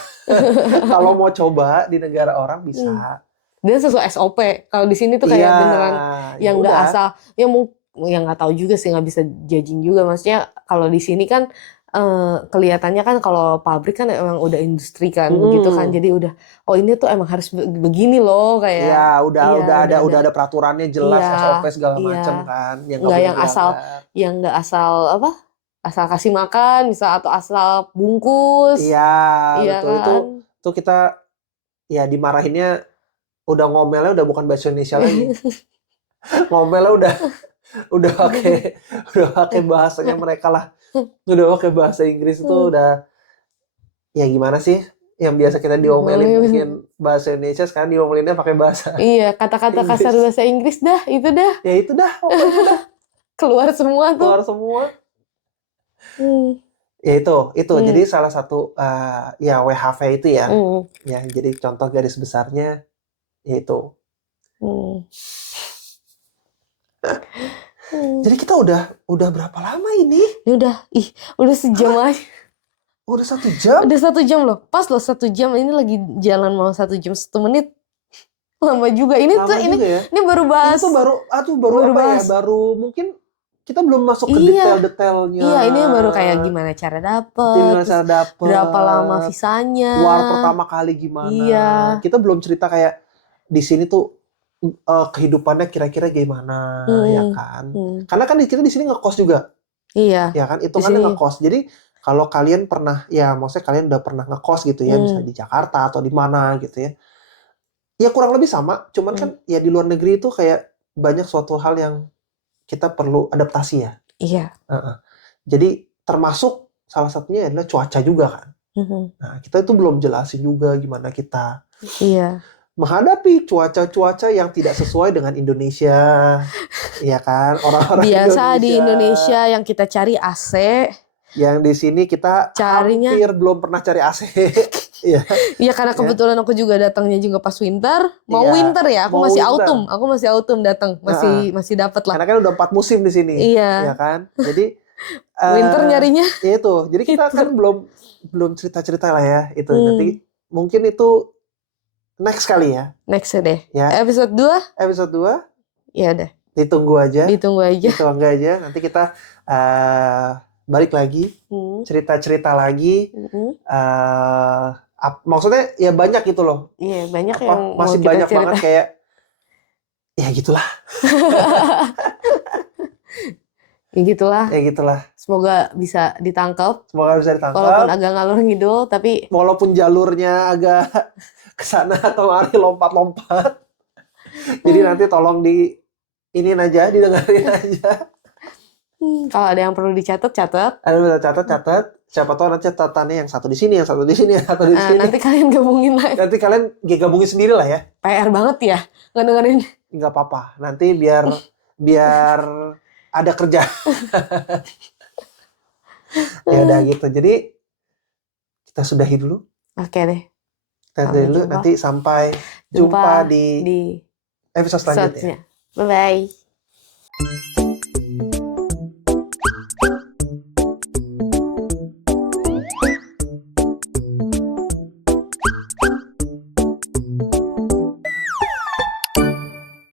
Kalau mau coba di negara orang bisa. Dia sesuai SOP. Kalau di sini tuh kayak beneran yang nggak asal. Yang nggak tahu juga sih, nggak bisa judging juga. Maksudnya kalau di sini kan kelihatannya kan kalau pabrik kan emang udah industri kan Mm-mm. gitu kan. Jadi udah ini tuh emang harus begini loh kayak. Iya, Iya, udah ada peraturannya jelas, Iya, SOP segala iya. macam kan, yang nggak Nggak boleh yang asal dilanggar. nggak asal apa? Asal kasih makan misal atau asal bungkus. Iya, Iya betul. kan? Itu kita ya dimarahinnya udah ngomelnya udah bukan bahasa Indonesia lagi. Ngomelnya udah pakai bahasanya mereka lah. Udah pakai bahasa Inggris itu udah ya gimana sih? Yang biasa kita diomelin mungkin bahasa Indonesia sekarang diomelinnya pakai bahasa Iya, kata-kata Inggris. kasar bahasa Inggris dah, itu dah Ya itu dah, pokoknya dah keluar semua tuh. keluar semua. Ya itu. Jadi salah satu ya WHV itu ya. Ya, jadi contoh garis besarnya yaitu. Jadi kita udah berapa lama ini? Ini udah sejam aja. Udah 1 jam? Udah 1 jam loh. Pas loh 1 jam. Ini lagi jalan mau 1 jam 1 menit. Lama juga. Ini Lama tuh juga ya. ini baru bahas. Itu baru baru apa bahas. ya? Baru mungkin kita belum masuk ke Iya. detail-detailnya. Iya, ini baru kayak gimana cara dapet. Berapa lama visanya. War pertama kali gimana. Iya. Kita belum cerita kayak di sini tuh kehidupannya kira-kira gimana, ya kan? Karena kan kita di sini ngekos juga. Iya. Ya kan, hitungannya ngekos. Jadi kalau kalian pernah, ya maksudnya kalian udah pernah ngekos gitu ya, misalnya di Jakarta atau di mana gitu ya. Ya kurang lebih sama, cuman kan ya di luar negeri itu kayak banyak suatu hal yang kita perlu adaptasi ya. Iya. Jadi termasuk salah satunya adalah cuaca juga kan. Nah, kita itu belum jelasin juga gimana kita menghadapi cuaca-cuaca yang tidak sesuai dengan Indonesia. Ya kan, orang-orang biasa di Indonesia yang kita cari AC. Yang di sini kita carinya hampir belum pernah cari AC. Iya. Iya, karena kebetulan aku juga datangnya juga pas winter. Winter ya, aku masih autumn. Aku masih autumn datang, masih dapat lah. Karena kan udah 4 musim di sini. Iya. Ya kan? Jadi winter nyarinya. Ya itu. Jadi kita kan belum cerita-cerita lah ya itu. Nanti mungkin itu next kali ya. Next deh. Ya. Episode 2? Episode 2? Iya deh. Ditunggu aja. Ditunggu aja. Nanti kita balik lagi. Cerita-cerita lagi. Maksudnya ya banyak gitu loh. Iya, banyak yang masih mau banyak kita banget kayak ya gitulah. Ya gitulah. Semoga bisa ditangkap. Walaupun agak ngalor ngidul, tapi walaupun jalurnya agak kesana kemari lompat-lompat. Jadi nanti tolong didengarin aja. Kalau ada yang perlu dicatat, catat. Ada yang catat. Siapa tahu nanti catatannya yang satu di sini, yang satu di sini, yang satu di sini. Nanti kalian gabungin lah. Nanti kalian gabungin sendiri lah ya. PR banget ya, nggak dengerin. Nggak apa-apa. Nanti biar ada kerja. Ya udah gitu. Jadi kita sudahi dulu. Oke deh. Kita sudahi dulu. Nanti sampai jumpa di episode selanjutnya. Bye-bye.